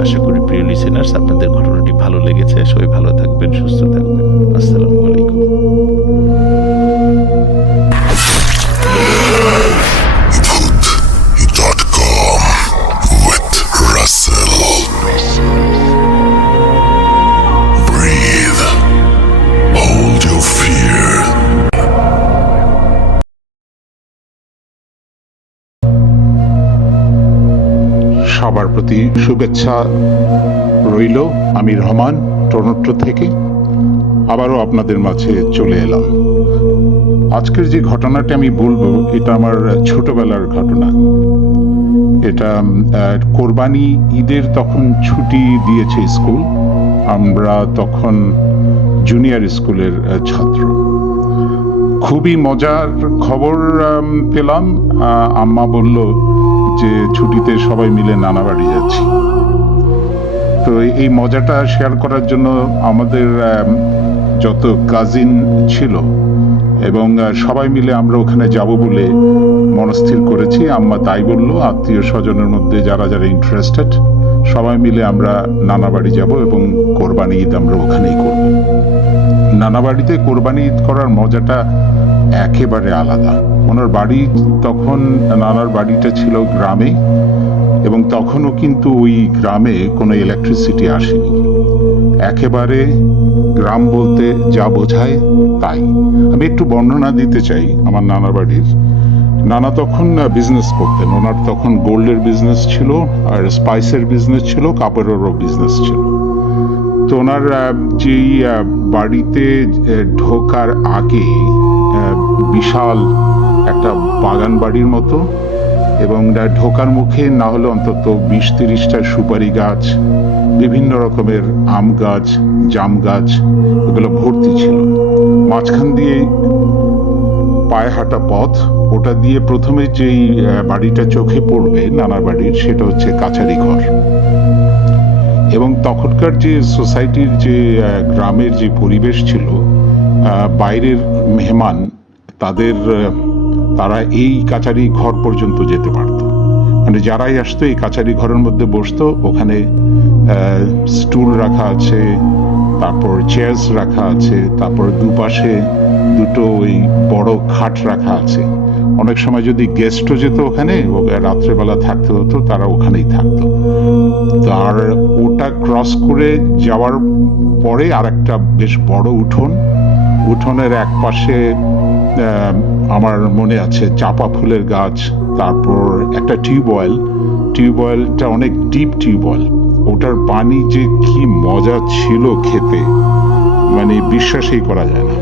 আশা করি প্রিয় লিসেনার্স আপনাদের ঘটনাটি ভালো লেগেছে। সবাই ভালো থাকবেন, সুস্থ থাকবেন। আসসালামু আলাইকুম। সবার প্রতি শুভেচ্ছা রইল। আমি রহমান, টরন্টো থেকে আবারও আপনাদের মাঝে চলে এলাম। আজকের যে ঘটনাটি আমি বলবো এটা আমার ছোটবেলার ঘটনা। এটা কোরবানি ঈদের তখন ছুটি দিয়েছে স্কুল, আমরা তখন জুনিয়র স্কুলের ছাত্র। খুবই মজার খবর পেলাম, আম্মা বলল যে ছুটিতে সবাই মিলে নানা বাড়ি যাচ্ছি। তো এই মজাটা শেয়ার করার জন্য আমাদের যত কাজিন ছিল এবং সবাই মিলে আমরা ওখানে যাব বলে মনস্থির করেছি। আম্মা তাই বলল, আত্মীয় স্বজনের মধ্যে যারা যারা ইন্টারেস্টেড সবাই মিলে আমরা নানা বাড়ি যাব এবং কোরবানি ঈদ আমরা ওখানেই করব। নানা বাড়িতে কোরবানি ঈদ করার মজাটা একেবারে আলাদা। ওনার বাড়ি তখন, নানার বাড়িটা ছিল গ্রামে এবং তখনও কিন্তু ওই গ্রামে কোনো ইলেকট্রিসিটি আসেনি। একেবারে গ্রাম বলতে যা বোঝায় তাই। আমি একটু বর্ণনা দিতে চাই আমার নানার বাড়ির। নানা তখন বিজনেস করতেন। ওনার তখন গোল্ডের বিজনেস ছিল, আর স্পাইসের বিজনেস ছিল, কাপড়েরও বিজনেস ছিল। তো ওনার যেই বাড়িতে ঢোকার আগে বিশাল একটা বাগান বাড়ির মতো এবং ঢোকার মুখে না হলে অন্তত 20-30টা সুপারি গাছ, বিভিন্ন রকমের আম গাছ, জাম গাছ, এগুলো ভর্তি ছিল। মাঝখান দিয়ে পায়ে হাঁটা পথ, ওটা দিয়ে প্রথমে যেই বাড়িটা চোখে পড়বে নানার বাড়ির, সেটা হচ্ছে কাছারি ঘর। এবং তখনকার যে সোসাইটির যে গ্রামের যে পরিবেশ ছিল, বাইরের মেহমান তারা এই কাছারি ঘর পর্যন্ত যেতে পারত। মানে যারাই আসতো এই কাছারি ঘরের মধ্যে বসতো, ওখানে স্টুল রাখা আছে, তারপর চেয়ার্স রাখা আছে, তারপর দুপাশে দুটো ওই বড় খাট রাখা আছে। অনেক সময় যদি গেস্টও যেত ওখানে, রাত্রেবেলা থাকতে হতো, তারা ওখানেই থাকতো। আর ওটা ক্রস করে যাওয়ার পরে আর একটা বেশ বড় উঠোনের এক পাশে আমার মনে আছে চাপা ফুলের গাছ, তারপর একটা টিউবওয়েলটা অনেক ডিপ টিউবওয়েল। ওটার পানি যে কি মজা ছিল খেতে, মানে বিশ্বাসই করা যায় না,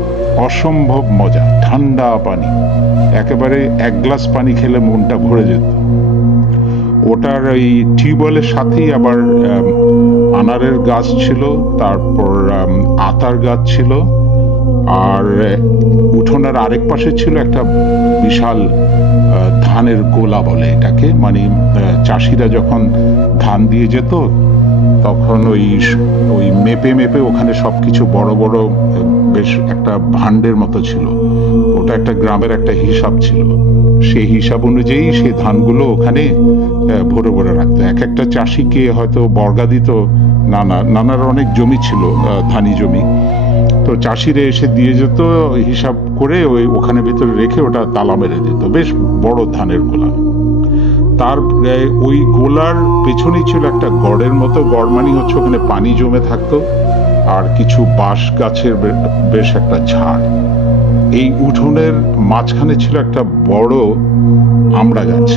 অসম্ভব মজা। ঠান্ডা পানি, একেবারে এক গ্লাস পানি খেলে মনটা ভরে যেত। ওটার ওই টিউবওয়েলের সাথেই আবার আনারের গাছ ছিল, তারপর আতার গাছ ছিল, আর উঠোনের আরেক পাশে ছিল একটা বিশাল ধানের গোলা বলে এটাকে, মানে চাষিরা যখন ধান দিয়ে যেত তখন ওই মেপে ওখানে সবকিছু বড় বড় বেশ একটা ভান্ডের মতো ছিল। ওটা একটা গ্রামের একটা হিসাব ছিল, সেই হিসাব অনুযায়ী সেই ধানগুলো ওখানে ভরে ভরে রাখতো। এক একটা চাষিকে হয়তো বর্গা দিত। নানার অনেক জমি ছিল, ধানি জমি, তো চাষিরা এসে দিয়ে যেত হিসাব করে, ওখানে ভিতরে রেখে ওটা তালা মেরে দিত। বেশ বড় ধানের গোলা। তার ওই গোলার পেছনেই ছিল একটা গড়ের মতো, গড় মানে হচ্ছে ওখানে পানি জমে থাকতো, আর কিছু বাঁশ গাছের বেশ একটা ঝাড়। এই উঠোনের মাঝখানে ছিল একটা বড় আমড়া গাছ।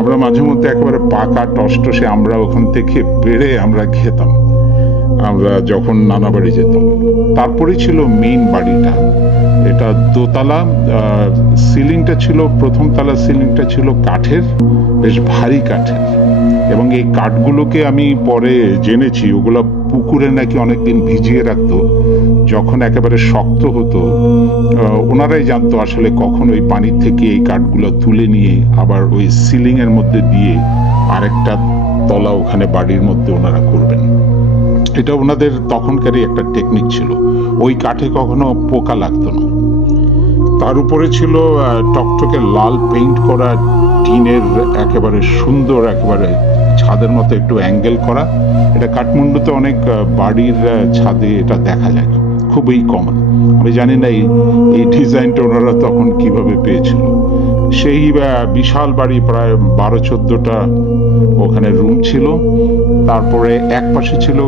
আমরা মাঝে মধ্যে একেবারে পাকা টসটসে আমরা ওখান থেকে পেড়ে আমরা খেতাম, আমরা যখন নানা বাড়ি যেতাম। তারপরে ছিল মেইন বাড়িটা, এটা দোতলা। সিলিংটা ছিল, প্রথম তলা সিলিংটা ছিল কাঠের, বেশ ভারী কাঠের। এবং এই কাঠগুলোকে আমি পরে জেনেছি ওগুলো পুকুরে নাকি অনেকদিন ভিজিয়ে রাখতো। যখন একেবারে শক্ত হতো, ওনারাই জানতো আসলে কখন ওই পানির থেকে এই কাঠগুলো তুলে নিয়ে আবার ওই সিলিং এর মধ্যে দিয়ে আরেকটা তলা ওখানে বাড়ির মধ্যে ওনারা করবেন। এটা ওনাদের তখনকারই একটা টেকনিক ছিল। ওই কাঠে কখনো পোকা লাগতো না। তার উপরে ছিল টকটকে লাল পেইন্ট করা টিনের একেবারে সুন্দর, একেবারে ছাদের মতো একটু অ্যাঙ্গেল করা। এটা কাঠমান্ডুতে অনেক বাড়ির ছাদে এটা দেখা যায়, খুবই কমন। আমি জানি না এই ডিজাইনটা ওনারা তখন কিভাবে পেয়েছিল। সেই বিশাল বাড়ি, প্রায় 12-14টা ওখানে রুম ছিল। তারপরে এক পাশে ছিল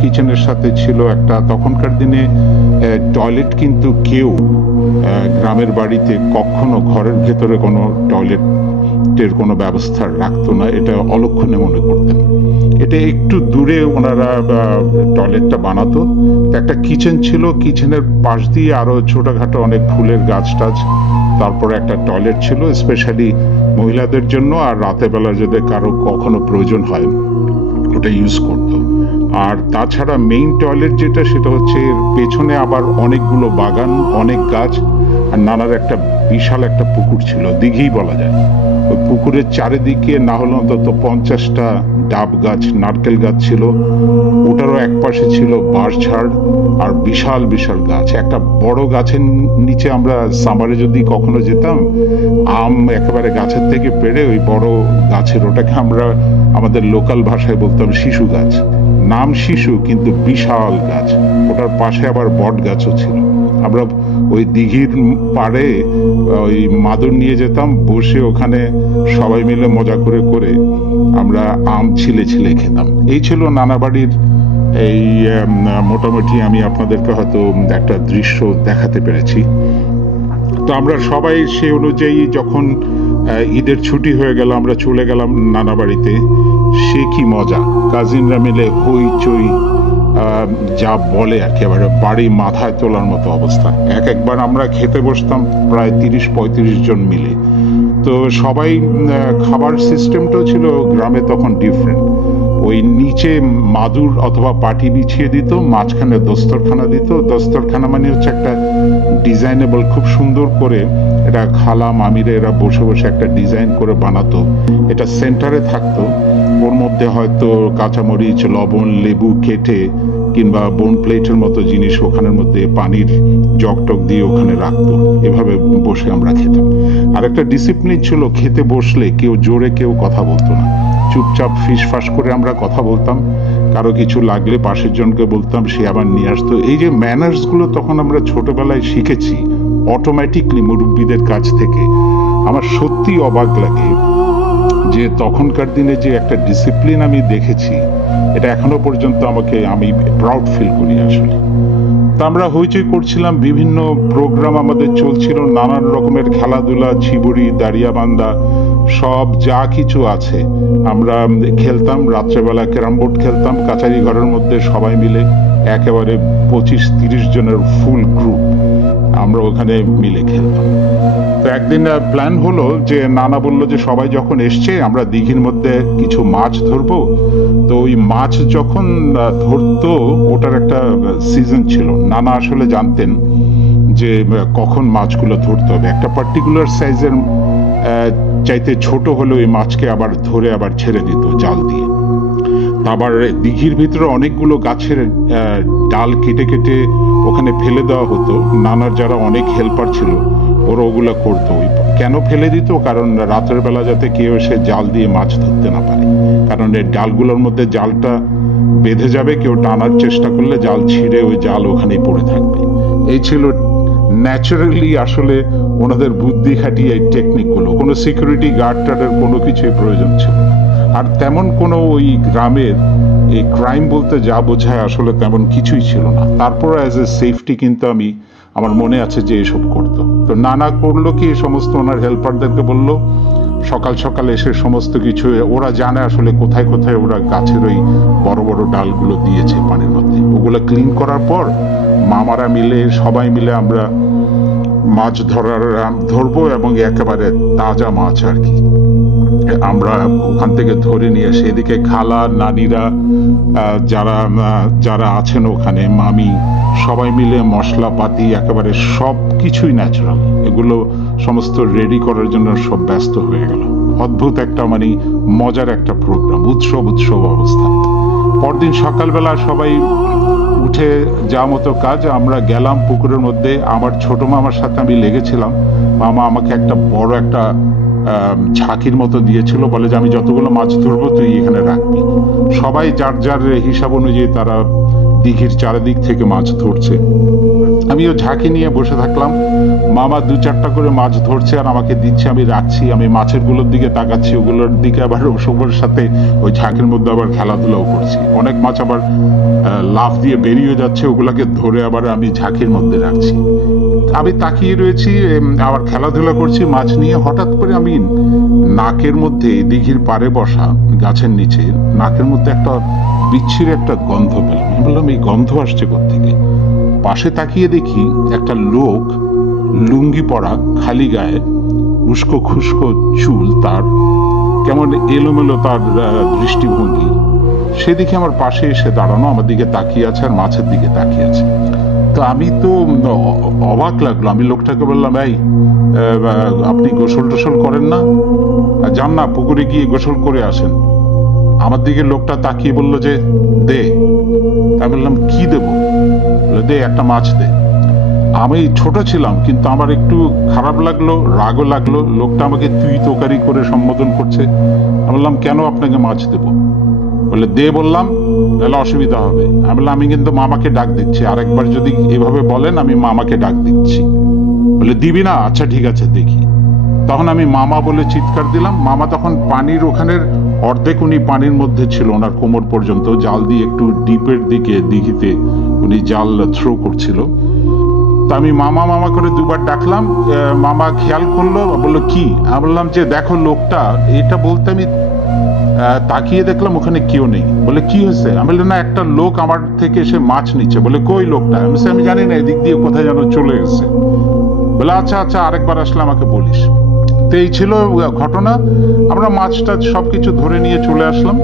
কিচেনের সাথে ছিল একটা, তখনকার দিনে টয়লেট কিন্তু কেউ গ্রামের বাড়িতে কখনো ঘরের ভেতরে কোনো টয়লেটের কোনো ব্যবস্থা রাখতো না, এটা অলক্ষণে মনে করতেন। এটা একটু দূরে ওনারা টয়লেটটা বানাতো। একটা কিচেন ছিল, কিচেনের পাশ দিয়ে আরো ছোটখাটো অনেক ফুলের গাছ টাছ, তারপরে একটা টয়লেট ছিল স্পেশালি মহিলাদের জন্য, আর রাতের বেলা যদি কারো কখনো প্রয়োজন হয় ওটা ইউজ করতো। আর তাছাড়া মেইন টয়লেট যেটা, সেটা হচ্ছে পেছনে আবার অনেকগুলো বাগান, অনেক গাছ, আর নানার একটা বিশাল একটা পুকুর ছিল, দিঘি বলা যায়। ওই পুকুরের চারিদিকে না হলে অন্তত 50টা ডাব গাছ, নারকেল গাছ ছিল। ওটারও এক পাশে ছিল বাঁশঝাড় আর বিশাল বিশাল গাছ। একটা বড় গাছের নিচে আমরা সামারে যদি কখনো যেতাম, আম একেবারে গাছের থেকে পেড়ে ওই বড় গাছের, ওটাকে আমরা আমাদের লোকাল ভাষায় বলতাম শিশু গাছ। নাম শিশু, কিন্তু বিশাল গাছ। ওটার পাশে আবার বট গাছও ছিল। আমরা ওই দিঘির পাড়ে ওই মাদুর নিয়ে যেতাম, বসে ওখানে সবাই মিলে মজা করে করে আমরা আম ছিলে খেতাম। এই ছিল নানা বাড়ির এই মোটামুটি আমি আপনাদেরকে হয়তো একটা দৃশ্য দেখাতে পেরেছি। তো আমরা সবাই সেই অনুযায়ী যখন ঈদের ছুটি হয়ে গেল, আমরা চলে গেলাম নানা বাড়িতে। সে কি মজা, কাজিনরা মিলে হইচই, যা বলে আর কি, একেবারে বাড়ি মাথায় তোলার মতো অবস্থা। একবার আমরা খেতে বসতাম প্রায় 30-35 জন মিলে। তো সবাই খাবার সিস্টেমটাও ছিল গ্রামে তখন ডিফারেন্ট। ওই নিচে মাদুর অথবা পাটি বিছিয়ে দিত, মাঝখানে দস্তরখানা দিত। দস্তরখানা মানে হচ্ছে একটা ডিজাইনেবল, খুব সুন্দর করে এটা খালা মামিরা এরা বসে বসে একটা ডিজাইন করে বানাতো। এটা সেন্টারে থাকতো, ওর মধ্যে হয়তো কাঁচামরিচ, লবণ, লেবু কেটে কিংবা বোন প্লেটের মতো জিনিস ওখানের মধ্যে পানির জগ টক দিয়ে ওখানে রাখতো। এভাবে বসে আমরা খেতাম। আর একটা ডিসিপ্লিন ছিল, খেতে বসলে কেউ জোরে কেউ কথা বলতো না, চুপচাপ ফিসফাস করে আমরা কথা বলতাম। কারো কিছু লাগলে পাশের জনকে বলতাম, সে আবার নিয়ে আসতো। এই যে ম্যানার্স গুলো তখন আমরা ছোটবেলায় শিখেছি অটোমেটিকলি মুরব্বীদের কাছ থেকে। আমার সত্যি অবাক লাগে যে তখনকার দিনে যে একটা ডিসিপ্লিন আমি দেখেছি, এটা এখনো পর্যন্ত আমি প্রাউড ফিল করি আসলে। তা আমরা হইচই করছিলাম, বিভিন্ন প্রোগ্রাম আমাদের চলছিল, নানান রকমের খেলাধুলা, ছিবড়ি, দাঁড়িয়াবান্ধা, সব যা কিছু আছে আমরা খেলতাম। রাত্রেবেলা ক্যারাম বোর্ড খেলতাম কাচারি ঘরের মধ্যে সবাই মিলে, একেবারে 25-30 জনের ফুল গ্রুপ আমরা ওখানে মিলে খেলতাম। তো একদিন প্ল্যান হলো যে নানা বললো যে সবাই যখন এসছে আমরা দিঘির মধ্যে কিছু মাছ ধরবো। তো ওই মাছ যখন ধরতো ওটার একটা সিজন ছিল, নানা আসলে জানতেন যে কখন মাছগুলো ধরতে হবে। একটা পার্টিকুলার সাইজের চাইতে ছোট হলে ওই মাছকে আবার ধরে আবার ছেড়ে দিত জাল দিয়ে। আবার দিঘির ভিতরে অনেকগুলো গাছের ডাল কেটে কেটে ওখানে ফেলে দেওয়া হতো। নানার যারা অনেক হেল্পার ছিল ওরা ওগুলো করতো। কেন ফেলে দিত? কারণ রাতের বেলা যাতে কেউ এসে জাল দিয়ে মাছ ধরতে না পারে, কারণ এই ডালগুলোর মধ্যে জালটা বেঁধে যাবে, কেউ টানার চেষ্টা করলে জাল ছিঁড়ে ওই জাল ওখানেই পড়ে থাকবে। এই ছিল ন্যাচারালি আসলে ওনাদের বুদ্ধি খাটিয়ে এই টেকনিকগুলো। কোনো সিকিউরিটি গার্ড টার্ডের কোনো কিছুই প্রয়োজন ছিল না। আর তেমন কোনো ওই গ্রামের এই ক্রাইম বলতে যা বোঝায় আসলে তেমন কিছুই ছিল না। তারপর অ্যাজ এ সেফটি কিন্তু আমার মনে আছে যে এসব করতো। তো নানা করলো কি, এই সমস্ত ওনার হেল্পারদেরকে বললো সকাল সকাল এসে সমস্ত কিছু, ওরা জানে আসলে কোথায় কোথায় ওরা গাছের ওই বড় বড় ডালগুলো দিয়েছে পানির মধ্যে, ওগুলো ক্লিন করার পর মামারা মিলে সবাই মিলে আমরা মাছ ধরবো এবং একেবারে তাজা মাছ আর কি আমরা ওখান থেকে ধরে নিয়ে এসে এদিকে খালা নানিরা যারা যারা আছেন ওখানে, মামি, সবাই মিলে মশলাপাতি একেবারে সব কিছুই ন্যাচারাল, এগুলো সমস্ত রেডি করার জন্য সব ব্যস্ত হয়ে গেল। অদ্ভুত একটা মানে মজার একটা প্রোগ্রাম, উৎসব অবস্থা। পরদিন সকালবেলা সবাই উঠে যা মতো কাজ, আমরা গেলাম পুকুরের মধ্যে। আমার ছোট মামার সাথে আমি লেগেছিলাম। মামা আমাকে একটা বড় একটা ঝাঁকির মতো দিয়েছিল, বলে যে আমি যতগুলো মাছ ধরবো তুই এখানে রাখবি। সবাই যার যার হিসাব অনুযায়ী তারা দিঘির চারিদিক থেকে মাছ ধরছে। আমিও ঝাঁকি নিয়ে বসে থাকলাম। মামা 2-4টা করে মাছ ধরছে আর আমাকে দিচ্ছে, আমি রাখছি। আমি মাছের গুলোর দিকে তাকাচ্ছি, ওগুলোর দিকে আবার ওসবের সাথে ওই ঝাঁকির মধ্যে আবার খেলাধুলাও করছি। অনেক মাছ আবার লাফ দিয়ে বেরিয়ে যাচ্ছে, ওগুলাকে ধরে আবার আমি ঝাঁকির মধ্যে রাখছি। আমি তাকিয়ে রয়েছি, আবার খেলাধুলা করছি মাছ নিয়ে। হঠাৎ করে আমি নাকের মধ্যে, দিঘির পাড়ে বসা গাছের নিচে নাকের মধ্যে একটা বিচ্ছিরি একটা গন্ধ পেলাম। আমি বললাম এই গন্ধ আসছে কোত্থেকে? পাশে তাকিয়ে দেখি একটা লোক, লুঙ্গি পরা, খালি গায়ে, উস্কো খুস্কো চুল, তার কেমন এলোমেলো তার দৃষ্টিভঙ্গি। সেদিকে আমার পাশে এসে দাঁড়ানো, আমার দিকে তাকিয়ে আছে আর মাছের দিকে তাকিয়ে আছে। তো আমি তো অবাক লাগলো। আমি লোকটাকে বললাম, এই আপনি গোসল টোসল করেন না? যান না, পুকুরে গিয়ে গোসল করে আসেন। আমার দিকে লোকটা তাকিয়ে বললো যে দে। আমি বললাম কি দেবো? দে, একটা মাছ দে। আমি ছোট ছিলাম কিন্তু আমার একটু খারাপ লাগলো, রাগও লাগলো। লোকটা আমাকে তুই তোকারি করে সম্বোধন করছে। আমি বললাম কেন আপনাকে মাছ দেবো? বলে দে বললাম, তাহলে অসুবিধা হবে। আমি বললাম আমি কিন্তু মামাকে ডাক দিচ্ছি, আরেকবার যদি এভাবে বলেন আমি মামাকে ডাক দিচ্ছি। বলে দিবি না? আচ্ছা ঠিক আছে দেখি। তখন আমি মামা বলে চিৎকার দিলাম। মামা তখন পানির ওখানের অর্ধেক উনি পানির মধ্যে ছিল, ওনার কোমর পর্যন্ত, জাল দিয়ে একটু ডিপের দিকে দিঘিতে উনি জাল থ্রো করছিল। তা আমি মামা মামা করে 2বার ডাকলাম। মামা খেয়াল করলো, বললো কি? আমি বললাম যে দেখো লোকটা, এটা বলতে আমি তাকিয়ে দেখলাম ওখানে কেউ নেই। বলে কি হয়েছে? আমি বললাম না, একটা লোক আমার থেকে এসে মাছ নিচ্ছে। বলে কই লোকটা? আমি জানি না, এদিক দিয়ে কোথায় যেন চলে গেছে। বলে আচ্ছা আচ্ছা, আরেকবার আসলে আমাকে বলিস। তো এই ছিল ঘটনা। আমরা মাছ টাছ সব কিছু ধরে নিয়ে চলে আসলাম।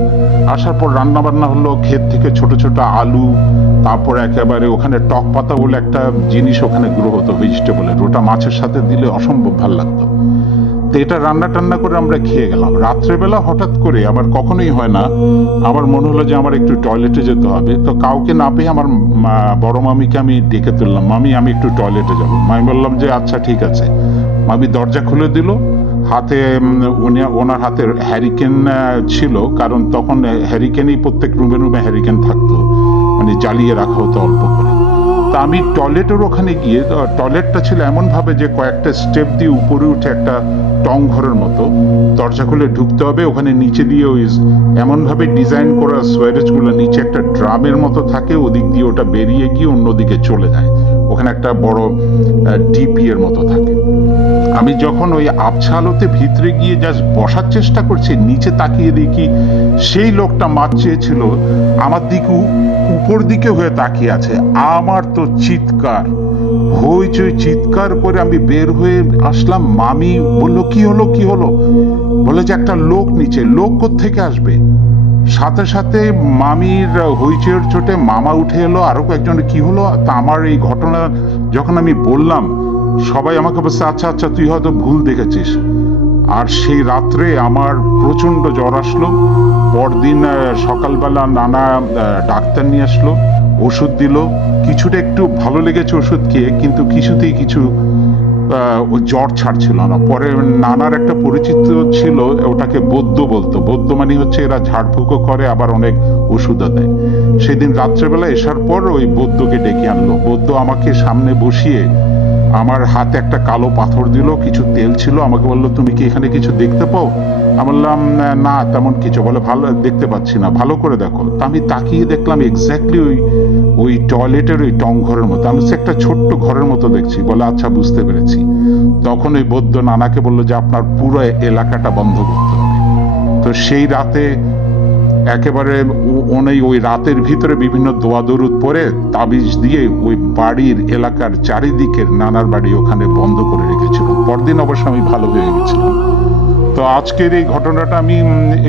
আসার পর রান্না বান্না হলো, ক্ষেত থেকে ছোট ছোট আলু, তারপর একেবারে ওখানে টক পাতা বলে একটা জিনিস ওখানে গ্রো হতো ভেজিটেবলের, ওটা মাছের সাথে দিলে অসম্ভব ভাল লাগতো। তো এটা রান্না টান্না করে আমরা খেয়ে গেলাম। রাত্রেবেলা হঠাৎ করে, আমার কখনোই হয় না, আমার মনে হলো যে আমার একটু টয়লেটে যেতে হবে। তো কাউকে না পেয়ে আমার বড় মামিকে আমি ডেকে তুললাম, মামি আমি একটু টয়লেটে যাবো। মামি বললাম যে আচ্ছা ঠিক আছে। মামি দরজা খুলে দিল, হাতে ওনার হাতে হ্যারিকেন ছিল, কারণ তখন হ্যারিকেনই প্রত্যেক রুমে রুমে হ্যারিকেন থাকতো, মানে জ্বালিয়ে রাখা হতো অল্প করে। তা আমি টয়লেটের ওখানে গিয়ে, টয়লেটটা ছিল এমন ভাবে যে কয়েকটা স্টেপ দিয়ে উপরে উঠে একটা টং ঘরের মতো, দরজা খুলে ঢুকতে হবে। ওখানে নিচে দিয়ে ওই এমন ভাবে ডিজাইন করা সুয়ারেজ গুলো, নিচে একটা ড্রামের মতো থাকে, ওদিক দিয়ে ওটা বেরিয়ে গিয়ে অন্যদিকে চলে যায়। ওখানে একটা বড় ডিপি এর মতো থাকে। আমি যখন ওই আবছা আলোতে ভিতরে গিয়ে জাস্ট বসার চেষ্টা করছি, নিচে তাকিয়ে দেখি সেই লোকটা মাছ চেয়েছিল আমার দিকে উপর দিকে হয়ে তাকিয়ে আছে। আমার তো চিৎকার, হইচই চিৎকার করে আমি বের হয়ে আসলাম। মামি বললো কি হলো কি হলো, বলে যে একটা লোক নিচে। লোক কোত্থেকে আসবে? সাথে সাথে মামির হইচইয়ের চোটে মামা উঠে এলো, আরো কয়েকজন কি হলো। তা আমার এই ঘটনা যখন আমি বললাম, সবাই আমাকে বলছে আচ্ছা আচ্ছা তুই হয়তো ভুল দেখেছিস। আর সেই রাত্রে আমার প্রচন্ড জ্বর আসলো। পরদিন সকালবেলা নানা ডাক্তার নিয়ে আসলো, ওষুধ দিল। কিছুটা একটু ভালো লেগেছে ওষুধ খেয়ে, কিন্তু কিছুতেই কিছু জ্বর ছাড়ছিল না। পরে নানার একটা পরিচিত ছিল, ওটাকে বৌদ্ধ বলতো। বৌদ্ধ মানে হচ্ছে এরা ঝাড়ফুঁকো করে, আবার অনেক ওষুধও দেয়। সেদিন রাত্রেবেলা এসার পর ওই বৌদ্ধকে ডেকে আনলো। বৌদ্ধ আমাকে সামনে বসিয়ে আমার হাতে একটা কালো পাথর দিল, কিছু তেল ছিল। আমাকে বললো তুমি কি এখানে কিছু দেখতে পাও? আমি বললাম না তেমন কিছু। বলে ভালো দেখতে পাচ্ছি না, ভালো করে দেখো। তা আমি তাকিয়ে দেখলাম এক্স্যাক্টলি ওই টয়লেটের ওই টং ঘরের মতো। আমি একটা ছোট্ট ঘরের মতো দেখছি। বলে আচ্ছা বুঝতে পেরেছি। তখন ওই বৌদ্ধ নানাকে বললো যে আপনার পুরো এলাকাটা বন্ধ করতে হবে। তো সেই রাতে একেবারে ওই রাতের ভিতরে বিভিন্ন দোয়া দরুদ পরে তাবিজ দিয়ে ওই বাড়ির এলাকার চারিদিকের নানার বাড়ি ওখানে বন্ধ করে রেখেছিল। পরদিন অবশ্য আমি ভালো হয়ে গেছিলাম। তো আজকের এই ঘটনাটা আমি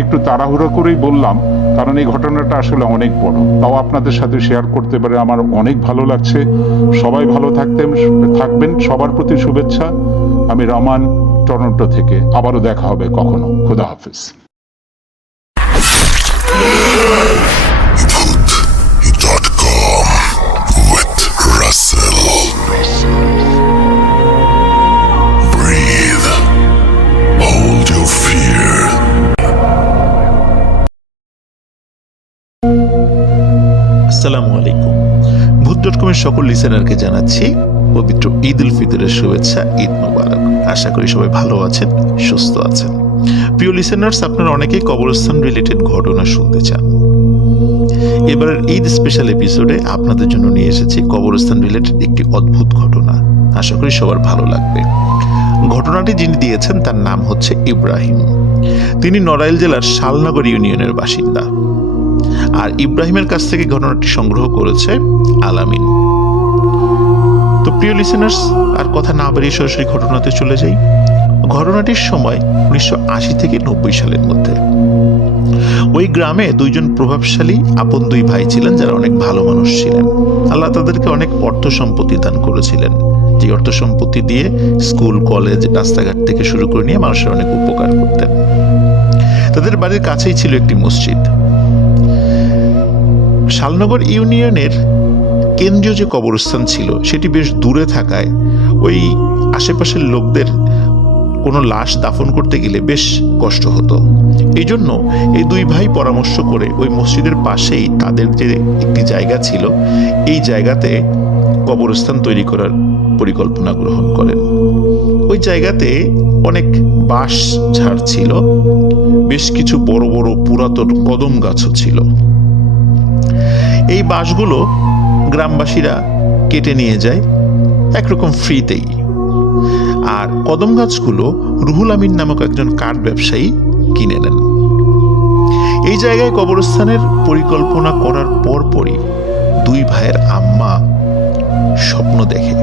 একটু তাড়াহুড়ো করেই বললাম, কারণ এই ঘটনাটা আসলে অনেক বড়। তাও আপনাদের সাথে শেয়ার করতে পারে আমার অনেক ভালো লাগছে। সবাই ভালো থাকবেন, সবার প্রতি শুভেচ্ছা। আমি রহমান, টরন্টো থেকে। আবারও দেখা হবে কখনো। খোদা হাফেজ। Voot.com with Russell. Breathe. Hold your fear. আসসালামু আলাইকুম। ভূত.কমের সকল লিসেনারকে জানাচ্ছি পবিত্র ঈদ উল ফিতরের শুভেচ্ছা, ঈদ মোবারক। আশা করি সবাই ভালো আছেন, সুস্থ আছেন। প্রিয় লিসেনার্স, আপনারা অনেকেই কবরস্থান রিলেটেড ঘটনা শুনতে চান। এবারের ঈদ স্পেশাল এপিসোডে আপনাদের জন্য নিয়ে এসেছি কবরস্থান রিলেটেড একটি অদ্ভুত ঘটনা। আশা করি সবার ভালো লাগবে। ঘটনাটি যিনি দিয়েছেন তার নাম হচ্ছে ইব্রাহিম। তিনি নড়াইল জেলার শালনগর ইউনিয়নের বাসিন্দা। আর ইব্রাহিমের কাছ থেকে ঘটনাটি সংগ্রহ করেছে আলামিন। তো প্রিয় লিসেনার্স, আর কথা না বাড়িয়ে সরাসরি ঘটনাতে চলে যাই। ঘটনাটির সময় 1980 থেকে 90 সালের মধ্যে। ওই গ্রামে দুইজন প্রভাবশালী আপন দুই ভাই ছিলেন, যারা অনেক ভালো মানুষ ছিলেন। আল্লাহ তাদেরকে অনেক অর্থ সম্পত্তি দান করেছিলেন, যে অর্থ সম্পত্তি দিয়ে স্কুল, কলেজ, রাস্তাঘাট থেকে শুরু করে নিয়ে মানুষের অনেক উপকার করতেন। তাদের বাড়ির কাছেই ছিল একটি মসজিদ। শালনগর ইউনিয়নের কেন্দ্রীয় যে কবরস্থান ছিল সেটি বেশ দূরে থাকায় ওই আশেপাশের লোকদের কোনো লাশ দাফন করতে গেলে বেশ কষ্ট হতো। এই জন্য এই দুই ভাই পরামর্শ করে ওই মসজিদের পাশেই তাদের যে একটি জায়গা ছিল, এই জায়গাতে কবরস্থান তৈরি করার পরিকল্পনা গ্রহণ করেন। ওই জায়গাতে অনেক বাঁশ ঝাড় ছিল, বেশ কিছু বড় বড় পুরাতন কদম গাছও ছিল। এই বাঁশগুলো গ্রামবাসীরা কেটে নিয়ে যায় একরকম ফ্রিতেই। আর কদম গাছগুলো রুহুল আমিন নামক একজন কাঠ ব্যবসায়ী কিনে নেন। এই জায়গায় কবরস্থানের পরিকল্পনা করার পরপরই দুই ভাইয়ের আম্মা স্বপ্ন দেখে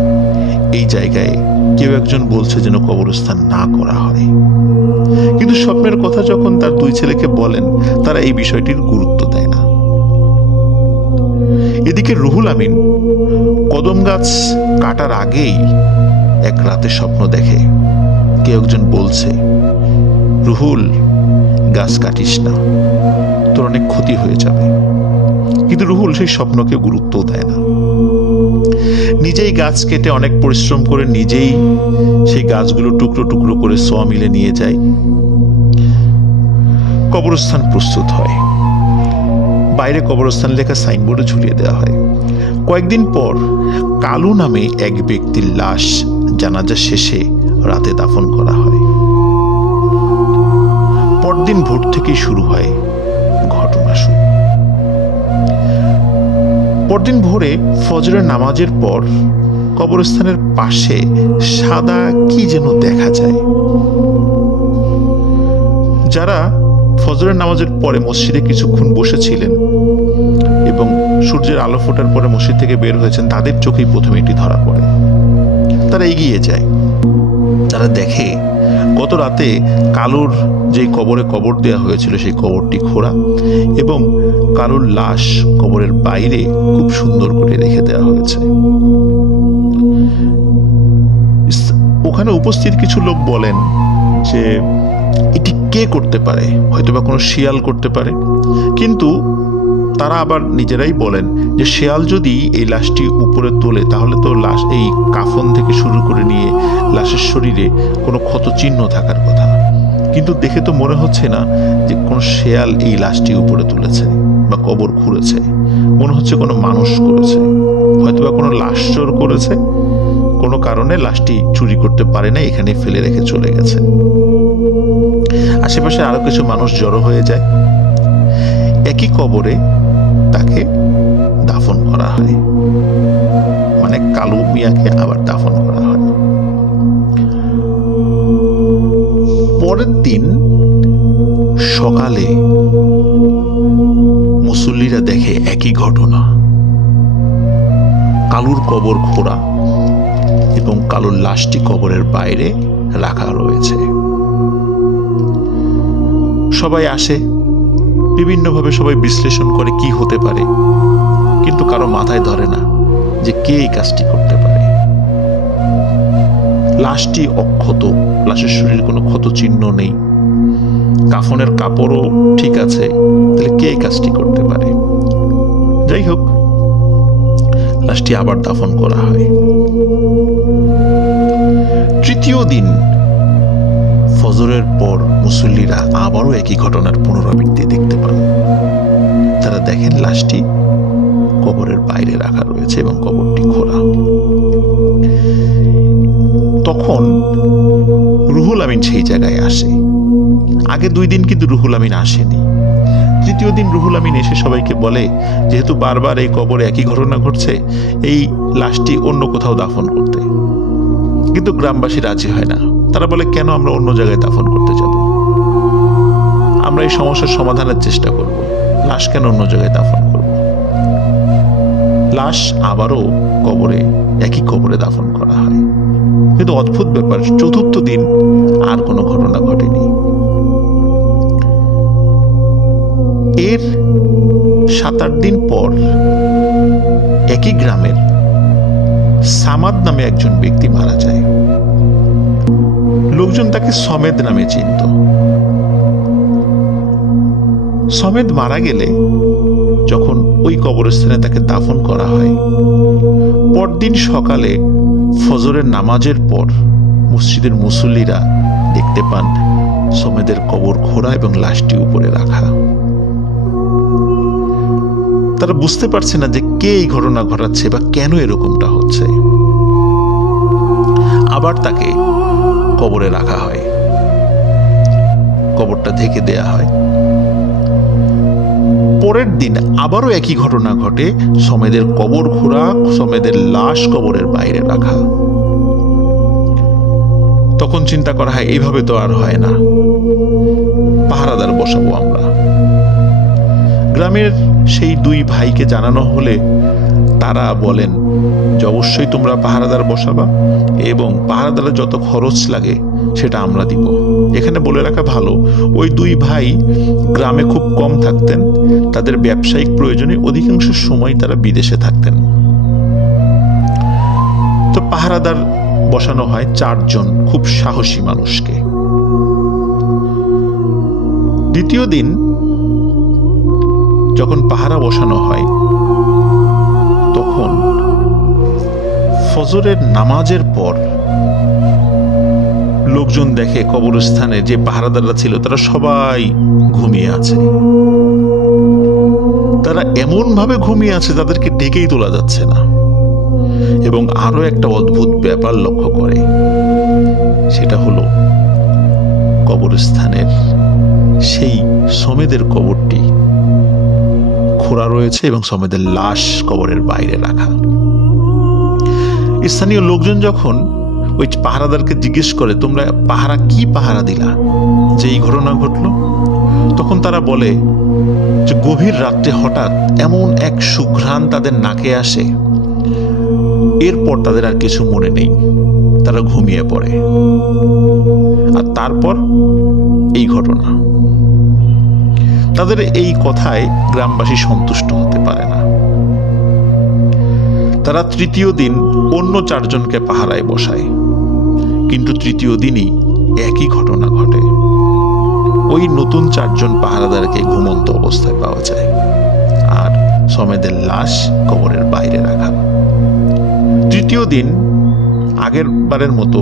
এই জায়গায় কেউ একজন বলছে যেন কবরস্থান না করা হয়, কিন্তু স্বপ্নের কথা যখন তার দুই ছেলেকে বলেন, তারা এই বিষয়টির গুরুত্ব দেয় না। এদিকে রুহুল আমিন কদম গাছ কাটার আগেই এক রাতে স্বপ্ন দেখে কেউ একজন বলছে, রুহুল, গাছ কাটিস না, তোর অনেক ক্ষতি হয়ে যাবে। কিন্তু রুহুল সেই স্বপ্নকে গুরুত্ব দেয় না, নিজেই গাছ কেটে অনেক পরিশ্রম করে নিজেই সেই গাছগুলো টুকরো টুকরো করে সোয়া মিলে নিয়ে যায়। কবরস্থান প্রস্তুত হয়, বাইরে কবরস্থান লেখা সাইনবোর্ডে ঝুলিয়ে দেওয়া হয়। কয়েকদিন পর কালু নামে এক ব্যক্তির লাশ জানাজা শেষে রাতে দাফন করা হয়। পরদিন ভোর থেকেই শুরু হয় ঘটনা। পরদিন ভোরে ফজরের নামাজের পর কবরস্থানের পাশে সাদা কি যেন দেখা যায়। যারা ফজরের নামাজের পরে মসজিদে কিছুক্ষণ বসেছিলেন এবং সূর্যের আলো ফোটার পরে মসজিদ থেকে বের হয়েছেন, তাদের চোখেই প্রথমে এটি ধরা পড়ে। তারা এগিয়ে যায়, তারা দেখে গত রাতে কালুর যে কবরে কবর দেওয়া হয়েছিল সেই কবরটি খোঁড়া এবং কালুর লাশ কবরের বাইরে খুব সুন্দর করে রেখে দেওয়া হয়েছে। ওখানে উপস্থিত কিছু লোক বলেন যে এটি কে করতে পারে, হয়তোবা কোনো শিয়াল করতে পারে। কিন্তু তারা আবার নিজেরাই বলেন যে শিয়াল যদি এই লাশটি উপরে তোলে তাহলে তো লাশ, এই কাফন থেকে শুরু করে নিয়ে লাশের শরীরে কোনো ক্ষত চিহ্ন থাকার কথা, কিন্তু দেখে তো মনে হচ্ছে না যে কোনো শেয়াল এই লাশটি উপরে তুলেছে বা কবর খুঁড়েছে। মনে হচ্ছে কোনো মানুষ করেছে, হয়তোবা কোনো লাশ চোর করেছে, কোনো কারণে লাশটি চুরি করতে পারে না, এখানে ফেলে রেখে চলে গেছে। আশেপাশে আরো কিছু মানুষ জড়ো হয়ে যায়, একই কবরে তাকে দাফন করা হয়, মানে কালু মিয়াকে আবার দাফন করা হয়। পরের দিন সকালে মুসল্লিরা দেখে একই ঘটনা, কালুর কবর খোঁড়া এবং কালুর লাশটি কবরের বাইরে রাখা রয়েছে। সবাই আসে, বিভিন্নভাবে সবাই বিশ্লেষণ করে কি হতে পারে, কিন্তু কারো মাথায় ধরে না যে কে এই কাজটি করতে পারে। লাশটি অক্ষত, লাশের শরীরে কোনো ক্ষত চিহ্ন নেই, কাফনের কাপড়ও ঠিক আছে, তাহলে কে এই কাজটি করতে পারে? যাই হোক, লাশটি আবার দাফন করা হয়। তৃতীয় দিন ফজরের পর মুসল্লিরা আবারও একই ঘটনার পুনরাবৃত্তি দেখতে পান। তারা দেখেন লাশটি কবরের বাইরে রাখা রয়েছে এবং কবরটি খোলা। তখন রুহুল আমিন সেই জায়গায় আসে। আগে 2 দিন কিন্তু রুহুল আমিন আসেনি। তৃতীয় দিন রুহুল আমিন এসে সবাইকে বলে, যেহেতু বারবার এই কবরে একই ঘটনা ঘটছে, এই লাশটি অন্য কোথাও দাফন করতে। কিন্তু গ্রামবাসী রাজি হয় না। তারা বলে, কেন আমরা অন্য জায়গায় দাফন করতে যাব? আমরা এই সমস্যার সমাধানের চেষ্টা করব, লাশ কেন অন্য জায়গায় দাফন করব? লাশ আবারও কবরে, একই কবরে দাফন করা হয়। কিন্তু অদ্ভুত ব্যাপার, চতুর্থ দিন আর কোনো ঘটনা ঘটেনি। এর 7-8 দিন পর একই গ্রামের সামাদ নামে একজন ব্যক্তি মারা যায়। লোকজন তাকে সমেদ নামে চিনত। সমেদ মারা গেলে যখন ওই কবরস্থানে তাকে দাফন করা হয়, পরদিন সকালে ফজরের নামাজের পর মসজিদের মুসল্লিরা দেখতে পান সমেদের কবর খোঁড়া এবং লাশটি উপরে রাখা। তারা বুঝতে পারছে না যে কে এই ঘটনা ঘটাচ্ছে বা কেন এরকমটা হচ্ছে। আবার তাকে কবরে রাখা হয়, কবরটা ঢেকে দেয়া হয়। পরের দিন আবারও একই ঘটনা ঘটে, সমেদের কবর খোঁড়া, সমেদের লাশ কবরের বাইরে রাখা। তখন চিন্তা করা হয়, এইভাবে তো আর হয় না, পাহারাদার বসাবো আমরা। গ্রামের সেই 2 ভাইকে জানানো হলে তারা বলেন যে অবশ্যই তোমরা পাহারাদার বসাবা এবং পাহারাদারের যত খরচ লাগে সেটা আমরা দিব। এখানে বলে রাখা ভালো, ওই দুই ভাই গ্রামে খুব কম থাকতেন, তাদের ব্যবসায়িক প্রয়োজনে অধিকাংশ সময় তারা বিদেশে থাকতেন। তো পাহারাদার বসানো হয় 4 জন খুব সাহসী মানুষকে। দ্বিতীয় দিন যখন পাহারা বসানো হয় তখন ফজরের নামাজের পর লোকজন দেখে কবরস্থানে যে পাহারাদাররা ছিল তারা সবাই ঘুমিয়ে আছে। তারা এমন ভাবে ঘুমিয়ে আছে তাদেরকে ডেকেই তোলা যাচ্ছে না। এবং আরো একটা অদ্ভুত ব্যাপার লক্ষ্য করে, সেটা হলো কবরস্থানের সেই সমেদের কবরটি খোঁড়া রয়েছে এবং সমেদের লাশ কবরের বাইরে রাখা। স্থানীয় লোকজন যখন ওই পাহারাদারকে জিজ্ঞেস করে, তোমরা কি পাহারা দিলা যে এই ঘটনা ঘটলো, তখন তারা বলে যে গভীর রাত্রে হঠাৎ এমন এক সুঘ্রাণ তাদের নাকে আসে, এরপর তাদের আর কিছু মনে নেই, তারা ঘুমিয়ে পড়ে। আর তারপর এই ঘটনা। তাদের এই কথায় গ্রামবাসী সন্তুষ্ট হতে পারে না। তারা তৃতীয় দিন অন্য 4 জনকে পাহারায় বসায়, কিন্তু তৃতীয় দিনই একই ঘটনা ঘটে। ওই নতুন 4 জন পাহারাদারকে ঘুমন্ত অবস্থায় পাওয়া যায় আর সমেদের লাশ কবরের বাইরে রাখা। তৃতীয় দিন আগের বারের মতো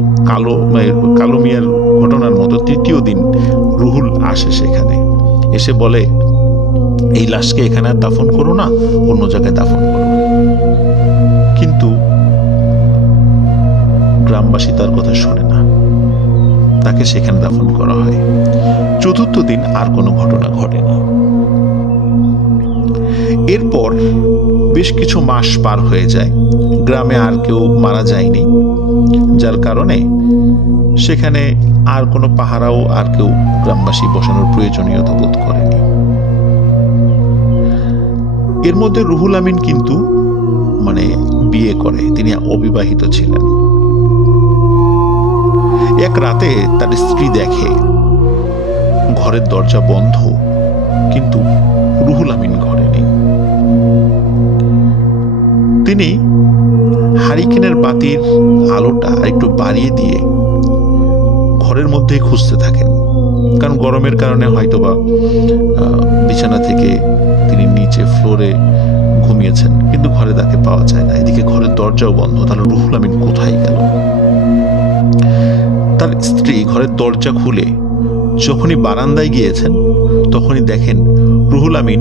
কালো মিয়ার ঘটনার মতো তৃতীয় দিন রুহুল আসে সেখানে, এসে বলে এই লাশকে এখানে আর দাফন করো না, অন্য জায়গায় দাফন করো। কিন্তু গ্রামবাসী তার কথা শোনে না, তাকে সেখানে দাফন করা হয়। চতুর্থ দিন আর কোনো ঘটনা ঘটে না। এরপর বেশ কিছু মাস পার হয়ে যায়, গ্রামে আর কেউ মারা যায়নি, যার কারণে সেখানে আর কোনো পাহারাও আর কেউ গ্রামবাসী বসানোর প্রয়োজনীয়তা বোধ করেনি। এর মধ্যে রুহুল আমিন কিন্তু বিয়ে করে, তিনি অবিবাহিত ছিলেন। এক রাতে তার স্ত্রী দেখে ঘরের দরজা বন্ধ, কিন্তু রুহুল আমিন ঘরে নেই। তিনি হারিকেনের বাতির আলোটা একটু বাড়িয়ে দিয়ে ঘরের মধ্যেই খুঁজতে থাকেন, কারণ গরমের কারণে হয়তোবা বিছানা থেকে তিনি নিচে ফ্লোরে ঘুমিয়েছেন, কিন্তু ঘরে তাকে পাওয়া যায় না। এদিকে ঘরের দরজাও বন্ধ, তাহলে রুহুল আমিন কোথায় গেল? তার স্ত্রী ঘরের দরজা খুলে যখনই বারান্দায় গিয়েছেন তখনই দেখেন রুহুল আমিন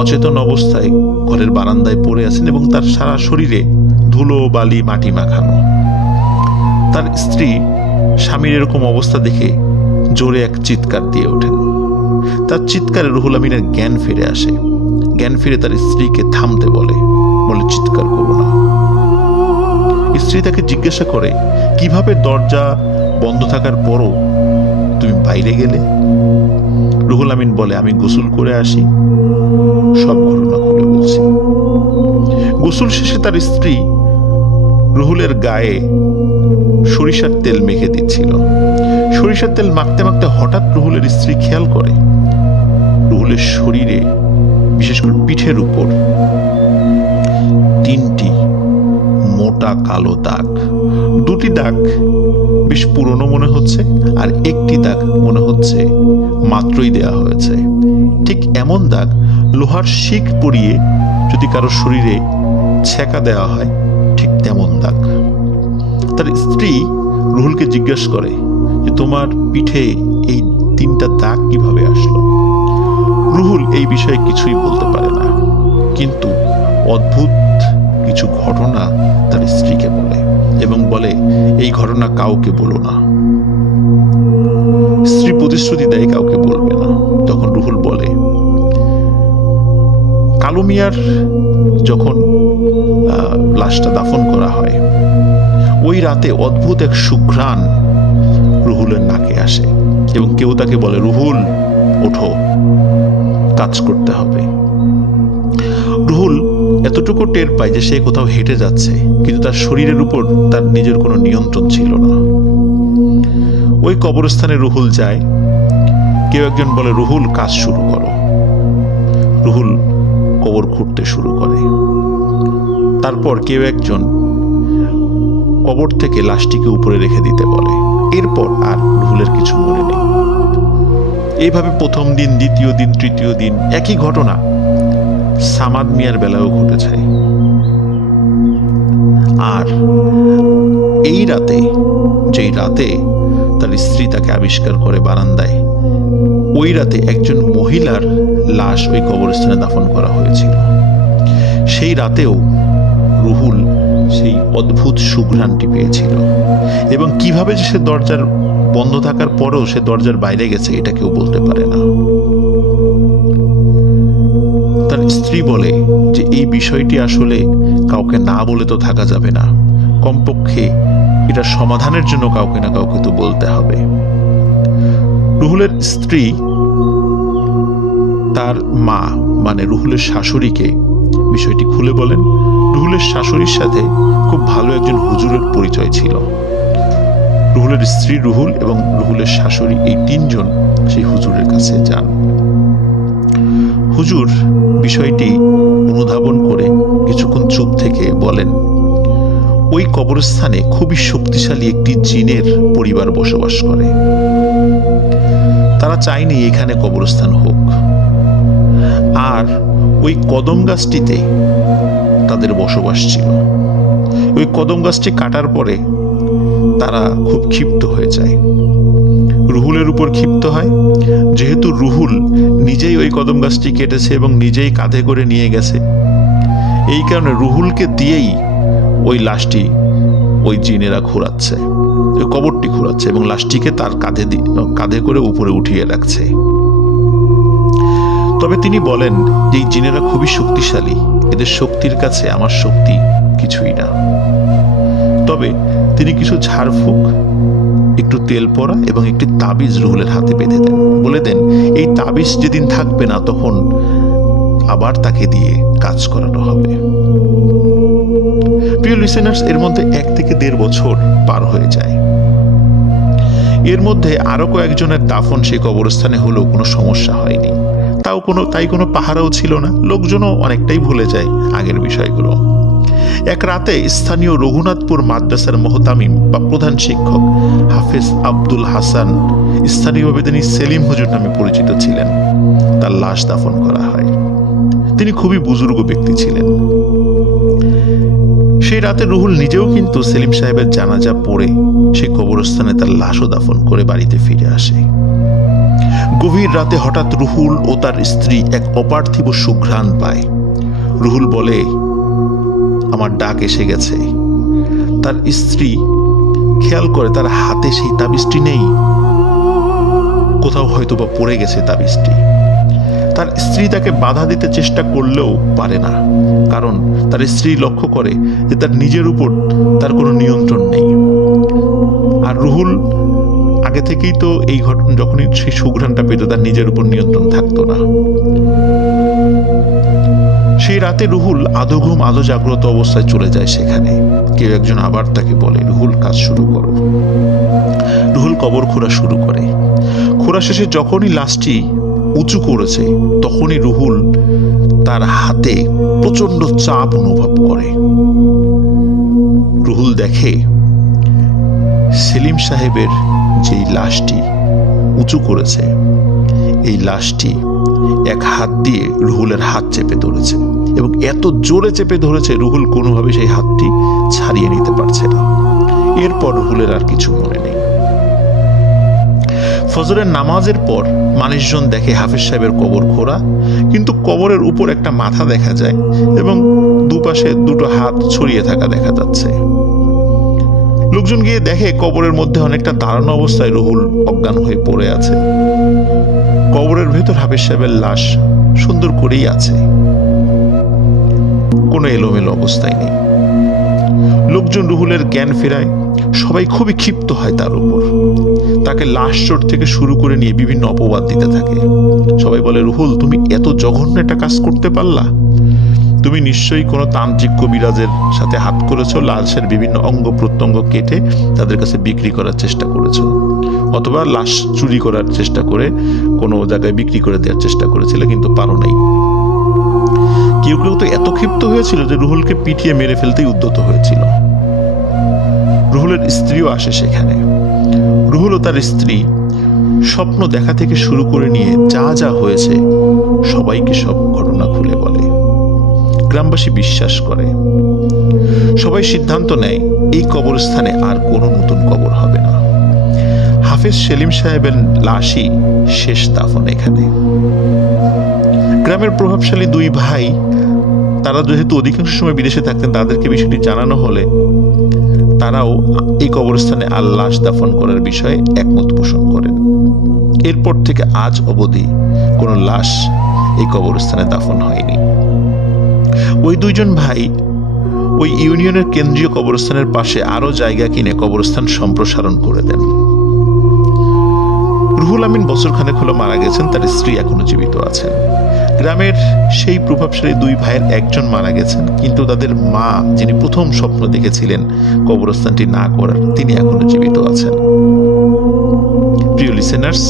অচেতন অবস্থায় ঘরের বারান্দায় পড়ে আছেন এবং তার সারা শরীরে ধুলো বালি মাটি মাখানো। তার স্ত্রী স্বামীর এরকম অবস্থা দেখে জোরে এক চিৎকার দিয়ে ওঠেন। তার চিৎকারে রুহুল আমিনের জ্ঞান ফিরে আসে। জ্ঞান ফিরে তার স্ত্রীকে থামতে বলে চিৎকার করো না। স্ত্রী তাকে জিজ্ঞাসা করে, কিভাবে দরজা বন্ধ থাকার পরও তুমি বাইরে গেলে? রুহুল আমিন বলে, আমি গোসল করে আসি, সব ঘটনা খুলে বলছি। গোসল শেষে তার স্ত্রী রুহুলের গায়ে সরিষার তেল মেখে দিচ্ছিল। সরিষার তেল মাখতে মাখতে হঠাৎ রুহুলের স্ত্রী খেয়াল করে রুহুলের শরীরে, বিশেষ করে পিঠের উপর 3টি মোটা কালো দাগ। 2টি দাগ বেশ পুরনো মনে হচ্ছে, আর একটি দাগ মনে হচ্ছে মাত্রই দেয়া হয়েছে। ঠিক এমন দাগ লোহার শিক পরিয়ে যদি কারো শরীরে ছেঁকা দেওয়া হয়, ঠিক তেমন দাগ। তার স্ত্রী রুহুলকে জিজ্ঞেস করে যে তোমার পিঠে এই 3টা দাগ কিভাবে আসলো? রুহুল এই বিষয়ে কিছুই বলতে পারে না, কিন্তু অদ্ভুত কিছু ঘটনা তার স্ত্রীকে বলে এবং বলে এই ঘটনা কাউকে বলো না। স্ত্রী প্রতিশ্রুতি দেয় কাউকে বলবে না। তখন রুহুল বলে, কালু মিয়ার যখন লাশটা দাফন করা হয় ওই রাতে অদ্ভুত এক সুঘ্রাণ রুহুলের নাকে আসে এবং কেউ তাকে বলে, রুহুল ওঠো, কাজ করতে হবে। রুহুল এতটুকু টের পায় যে সে কোথাও হেঁটে যাচ্ছে, কিন্তু তার শরীরের উপর তার নিজের কোনো নিয়ন্ত্রণ ছিল না। ওই কবরস্থানে রুহুল যায়। কেউ একজন বলে, রুহুল কাজ শুরু করো। রুহুল কবর খুঁড়তে শুরু করে। তারপর কেউ একজন কবর থেকে লাশটিকে উপরে রেখে দিতে বলে। এরপর আর রুহুলের কিছু মনে নেই। এইভাবে প্রথম দিন, দ্বিতীয় দিন, তৃতীয় দিন একই ঘটনা সামাদ মিয়ার বেলায়ও ঘটেছে। আর এই রাতে, যেই রাতে তার স্ত্রী তাকে আবিষ্কার করে বারান্দায়, ওই রাতে একজন মহিলার লাশ ওই কবরস্থানে দাফন করা হয়েছিল। সেই রাতেও রুহুল সেই অদ্ভুত সুঘ্রাণটি পেয়েছিল, এবং কিভাবে যে সে দরজার বন্ধ থাকার পরেও সে দরজার বাইরে গেছে এটা কেউ বলতে পারে না। তার স্ত্রী বলে যে এই বিষয়টি আসলে কাউকে না বলে তো থাকা যাবে না, কমপক্ষে এটা সমাধানের জন্য কাউকে না কাউকে তো বলতে হবে। রুহুলের স্ত্রী তার মা মানে রুহুলের শাশুড়িকে বিষয়টি খুলে বলেন। রুহুলের শাশুড়ির সাথে খুব ভালো একজন হুজুরের পরিচয় ছিল। রুহুলের স্ত্রী, রুহুল এবং রুহুলের শাশুড়ি, এই তিনজন সেই হুজুরের কাছে যান। হুজুর বিষয়টি অনুধাবন করে কিছুক্ষণ চুপ থেকে বলেন, ওই কবরস্থানে খুবই শক্তিশালী একটি জিনের পরিবার বসবাস করে। তারা চায়নি এখানে কবরস্থান হোক। আর ওই কদম গাছটিতে তাদের বসবাস ছিল। ওই কদম গাছটি কাটার পরে তারা খুব ক্ষিপ্ত হয়ে যায়। রুহুলের উপর ক্ষিপ্ত হয়, যেহেতু রুহুল নিজেই ওই কদম গাছটি কেটেছে এবং নিজেই কাঁধে করে নিয়ে গেছে। এই কারণে রুহুলকে দিয়েই ওই লাশটি ওই জিনেরা ঘোরাচ্ছে, ওই কবরটি ঘোরাচ্ছে এবং লাশটিকে তার কাঁধে করে উপরে উঠিয়ে রাখছে। তবে তিনি বলেন যে এই জিনেরা খুবই শক্তিশালী, এদের শক্তির কাছে আমার শক্তি কিছুই না। তবে তিনি কিছু ঝাড়ফুঁক, একটু তেল পড়া এবং একটি তাবিজ রুহুলের হাতে বেঁধে দেন। বলে দেন এই তাবিজ যেদিন থাকবে না তখন আবার তাকে দিয়ে কাজ করানো হবে। প্রিয় লিসেনার্স, এর মধ্যে 1 থেকে 1.5 বছর পার হয়ে যায়। এর মধ্যে আরো কয়েকজনের দাফন সেই কবরস্থানে হলেও কোনো সমস্যা হয়নি। তাই কোনো পাহারাও ছিল না। লোকজনও অনেকটাই ভুলে যায় আগের বিষয়গুলো। এক রাতে স্থানীয় রঘুনাথপুর মাদ্রাসার মোহতামিম বা প্রধান শিক্ষক হাফেজ আব্দুল হাসান, স্থানীয়ভাবে তিনি সেলিম হুজুর নামে পরিচিত ছিলেন, তার লাশ দাফন করা হয়। তিনি খুবই বুজুর্গ ব্যক্তি ছিলেন। সেই রাতে রুহুল নিজেও কিন্তু সেলিম সাহেবের জানাজা পড়ে সেই কবরস্থানে তার লাশও দাফন করে বাড়িতে ফিরে আসে। গভীর রাতে হঠাৎ রুহুল ও তার স্ত্রী এক অপার্থিব সুঘ্রাণ পায়। রুহুল বলে, আমার ডাক এসে গেছে। তার স্ত্রী খেয়াল করে তার হাতে সেই তাবিজটি নেই, কোথাও হয়তো বা পড়ে গেছে তাবিজটি। তার স্ত্রী তাকে বাধা দিতে চেষ্টা করলেও পারে না, কারণ তার স্ত্রী লক্ষ্য করে যে তার নিজের উপর তার কোনো নিয়ন্ত্রণ নেই। আর রুহুল আগে থেকেই তো এই ঘটনা, যখনই সেই সুঘ্রাণটা পেত তার নিজের উপর নিয়ন্ত্রণ থাকতো না। সেই রাতে রুহুল আধো ঘুম আধো জাগ্রত অবস্থায় চলে যায় সেখানে। কেউ একজন আবার তাকে বলে, রুহুল কাজ শুরু করো। রুহুল কবর খোঁড়া শুরু করে। খোঁড়া শেষে যখনই লাশটি উঁচু করেছে তখনই রুহুল তার হাতে প্রচন্ড চাপ অনুভব করে। রুহুল দেখে সেলিম সাহেবের যেই লাশটি উঁচু করেছে, এই লাশটি এক হাত দিয়ে রুহুলের হাত চেপে ধরেছে এবং এত জোরে চেপে ধরেছে রুহুল কোনোভাবে সেই হাতটি ছাড়িয়ে নিতে পারছে না। এরপর রুহুলের আর কিছু মনে নেই। ফজরের নামাজের পর মানুষজন দেখে হাফেজ সাহেবের কবর খোঁড়া, কিন্তু কবরের উপর একটা মাথা দেখা যায় এবং দুপাশে 2টো হাত ছড়িয়ে থাকা দেখা যাচ্ছে। লোকজন গিয়ে দেখে কবরের মধ্যে অনেকটা দাঁড়ানো অবস্থায় রুহুল অজ্ঞান হয়ে পড়ে আছে। কবরের ভেতর হাফেজ সাহেবের লাশ সুন্দর করেই আছে, কোনো এলোমেলো অবস্থায় নেই। লোকজন রুহুলের জ্ঞান ফেরায়, সবাই খুবই ক্ষিপ্ত হয় তার উপর। তাকে লাশ চোট থেকে শুরু করে নিয়ে বিভিন্ন অপবাদ দিতে থাকে। সবাই বলে, রুহুল তুমি এত জঘন্য একটা কাজ করতে পারলা? তুমি নিশ্চয়ই কোনো তান্ত্রিক কবিরাজের সাথে হাত করেছো, লাশের বিভিন্ন অঙ্গ প্রত্যঙ্গ কেটে তাদের কাছে বিক্রি করার চেষ্টা করেছো, অথবা লাশ চুরি করার চেষ্টা করে কোনো জায়গায় বিক্রি করে দেওয়ার চেষ্টা করেছিলে, কিন্তু পারো নাই। কেউ কেউ তো এত ক্ষিপ্ত হয়েছিল যে রুহুলকে পিটিয়ে মেরে ফেলতেই উদ্যত হয়েছিল। রুহুলের স্ত্রীও আসে সেখানে। রুহুল ও তার স্ত্রী স্বপ্ন দেখা থেকে শুরু করে নিয়ে যা যা হয়েছে সবাইকে সব ঘটনা খুলে বলে। গ্রামবাসী বিশ্বাস করে। সবাই সিদ্ধান্ত নেয় এই কবরস্থানে আর কোনো নতুন কবর হবে না। হাফেজ সেলিম সাহেবের লাশই শেষ দাফন এখানে। গ্রামের প্রভাবশালী দুই ভাই, তারা যেহেতু অধিকাংশ সময় বিদেশে থাকতেন, তাদেরকে বিষয়টি জানানো হলে তারাও এই কবরস্থানে আর লাশ দাফন করার বিষয়ে একমত পোষণ করেন। এরপর থেকে আজ অবধি কোনো লাশ এই কবরস্থানে দাফন হয়নি। ওই দুইজন ভাই ওই ইউনিয়নের কেন্দ্রীয় কবরস্থানের পাশে আরো জায়গা কিনে কবরস্থান সম্প্রসারণ করে দেন। রুহুল আমিন বছরখানেক হলো মারা গেছেন, তার স্ত্রী এখনো জীবিত আছেন। গ্রামের সেই প্রভাবশালী দুই ভাইয়ের একজন মারা গেছেন, কিন্তু তাদের মা, যিনি প্রথম স্বপ্ন দেখেছিলেন কবরস্থানটি না করার, তিনি এখনো জীবিত আছেন। প্রিয় লিসেনার্স,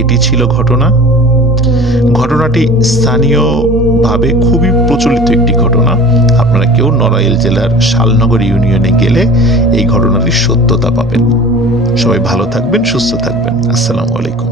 এটি ছিল ঘটনা। ঘটনাটি স্থানীয়ভাবে খুবই প্রচলিত একটি ঘটনা। আপনারা কেউ নড়াইল জেলার শালনগর ইউনিয়নে গেলে এই ঘটনাটির সত্যতা পাবেন। সবাই ভালো থাকবেন, সুস্থ থাকবেন। আসসালামু আলাইকুম।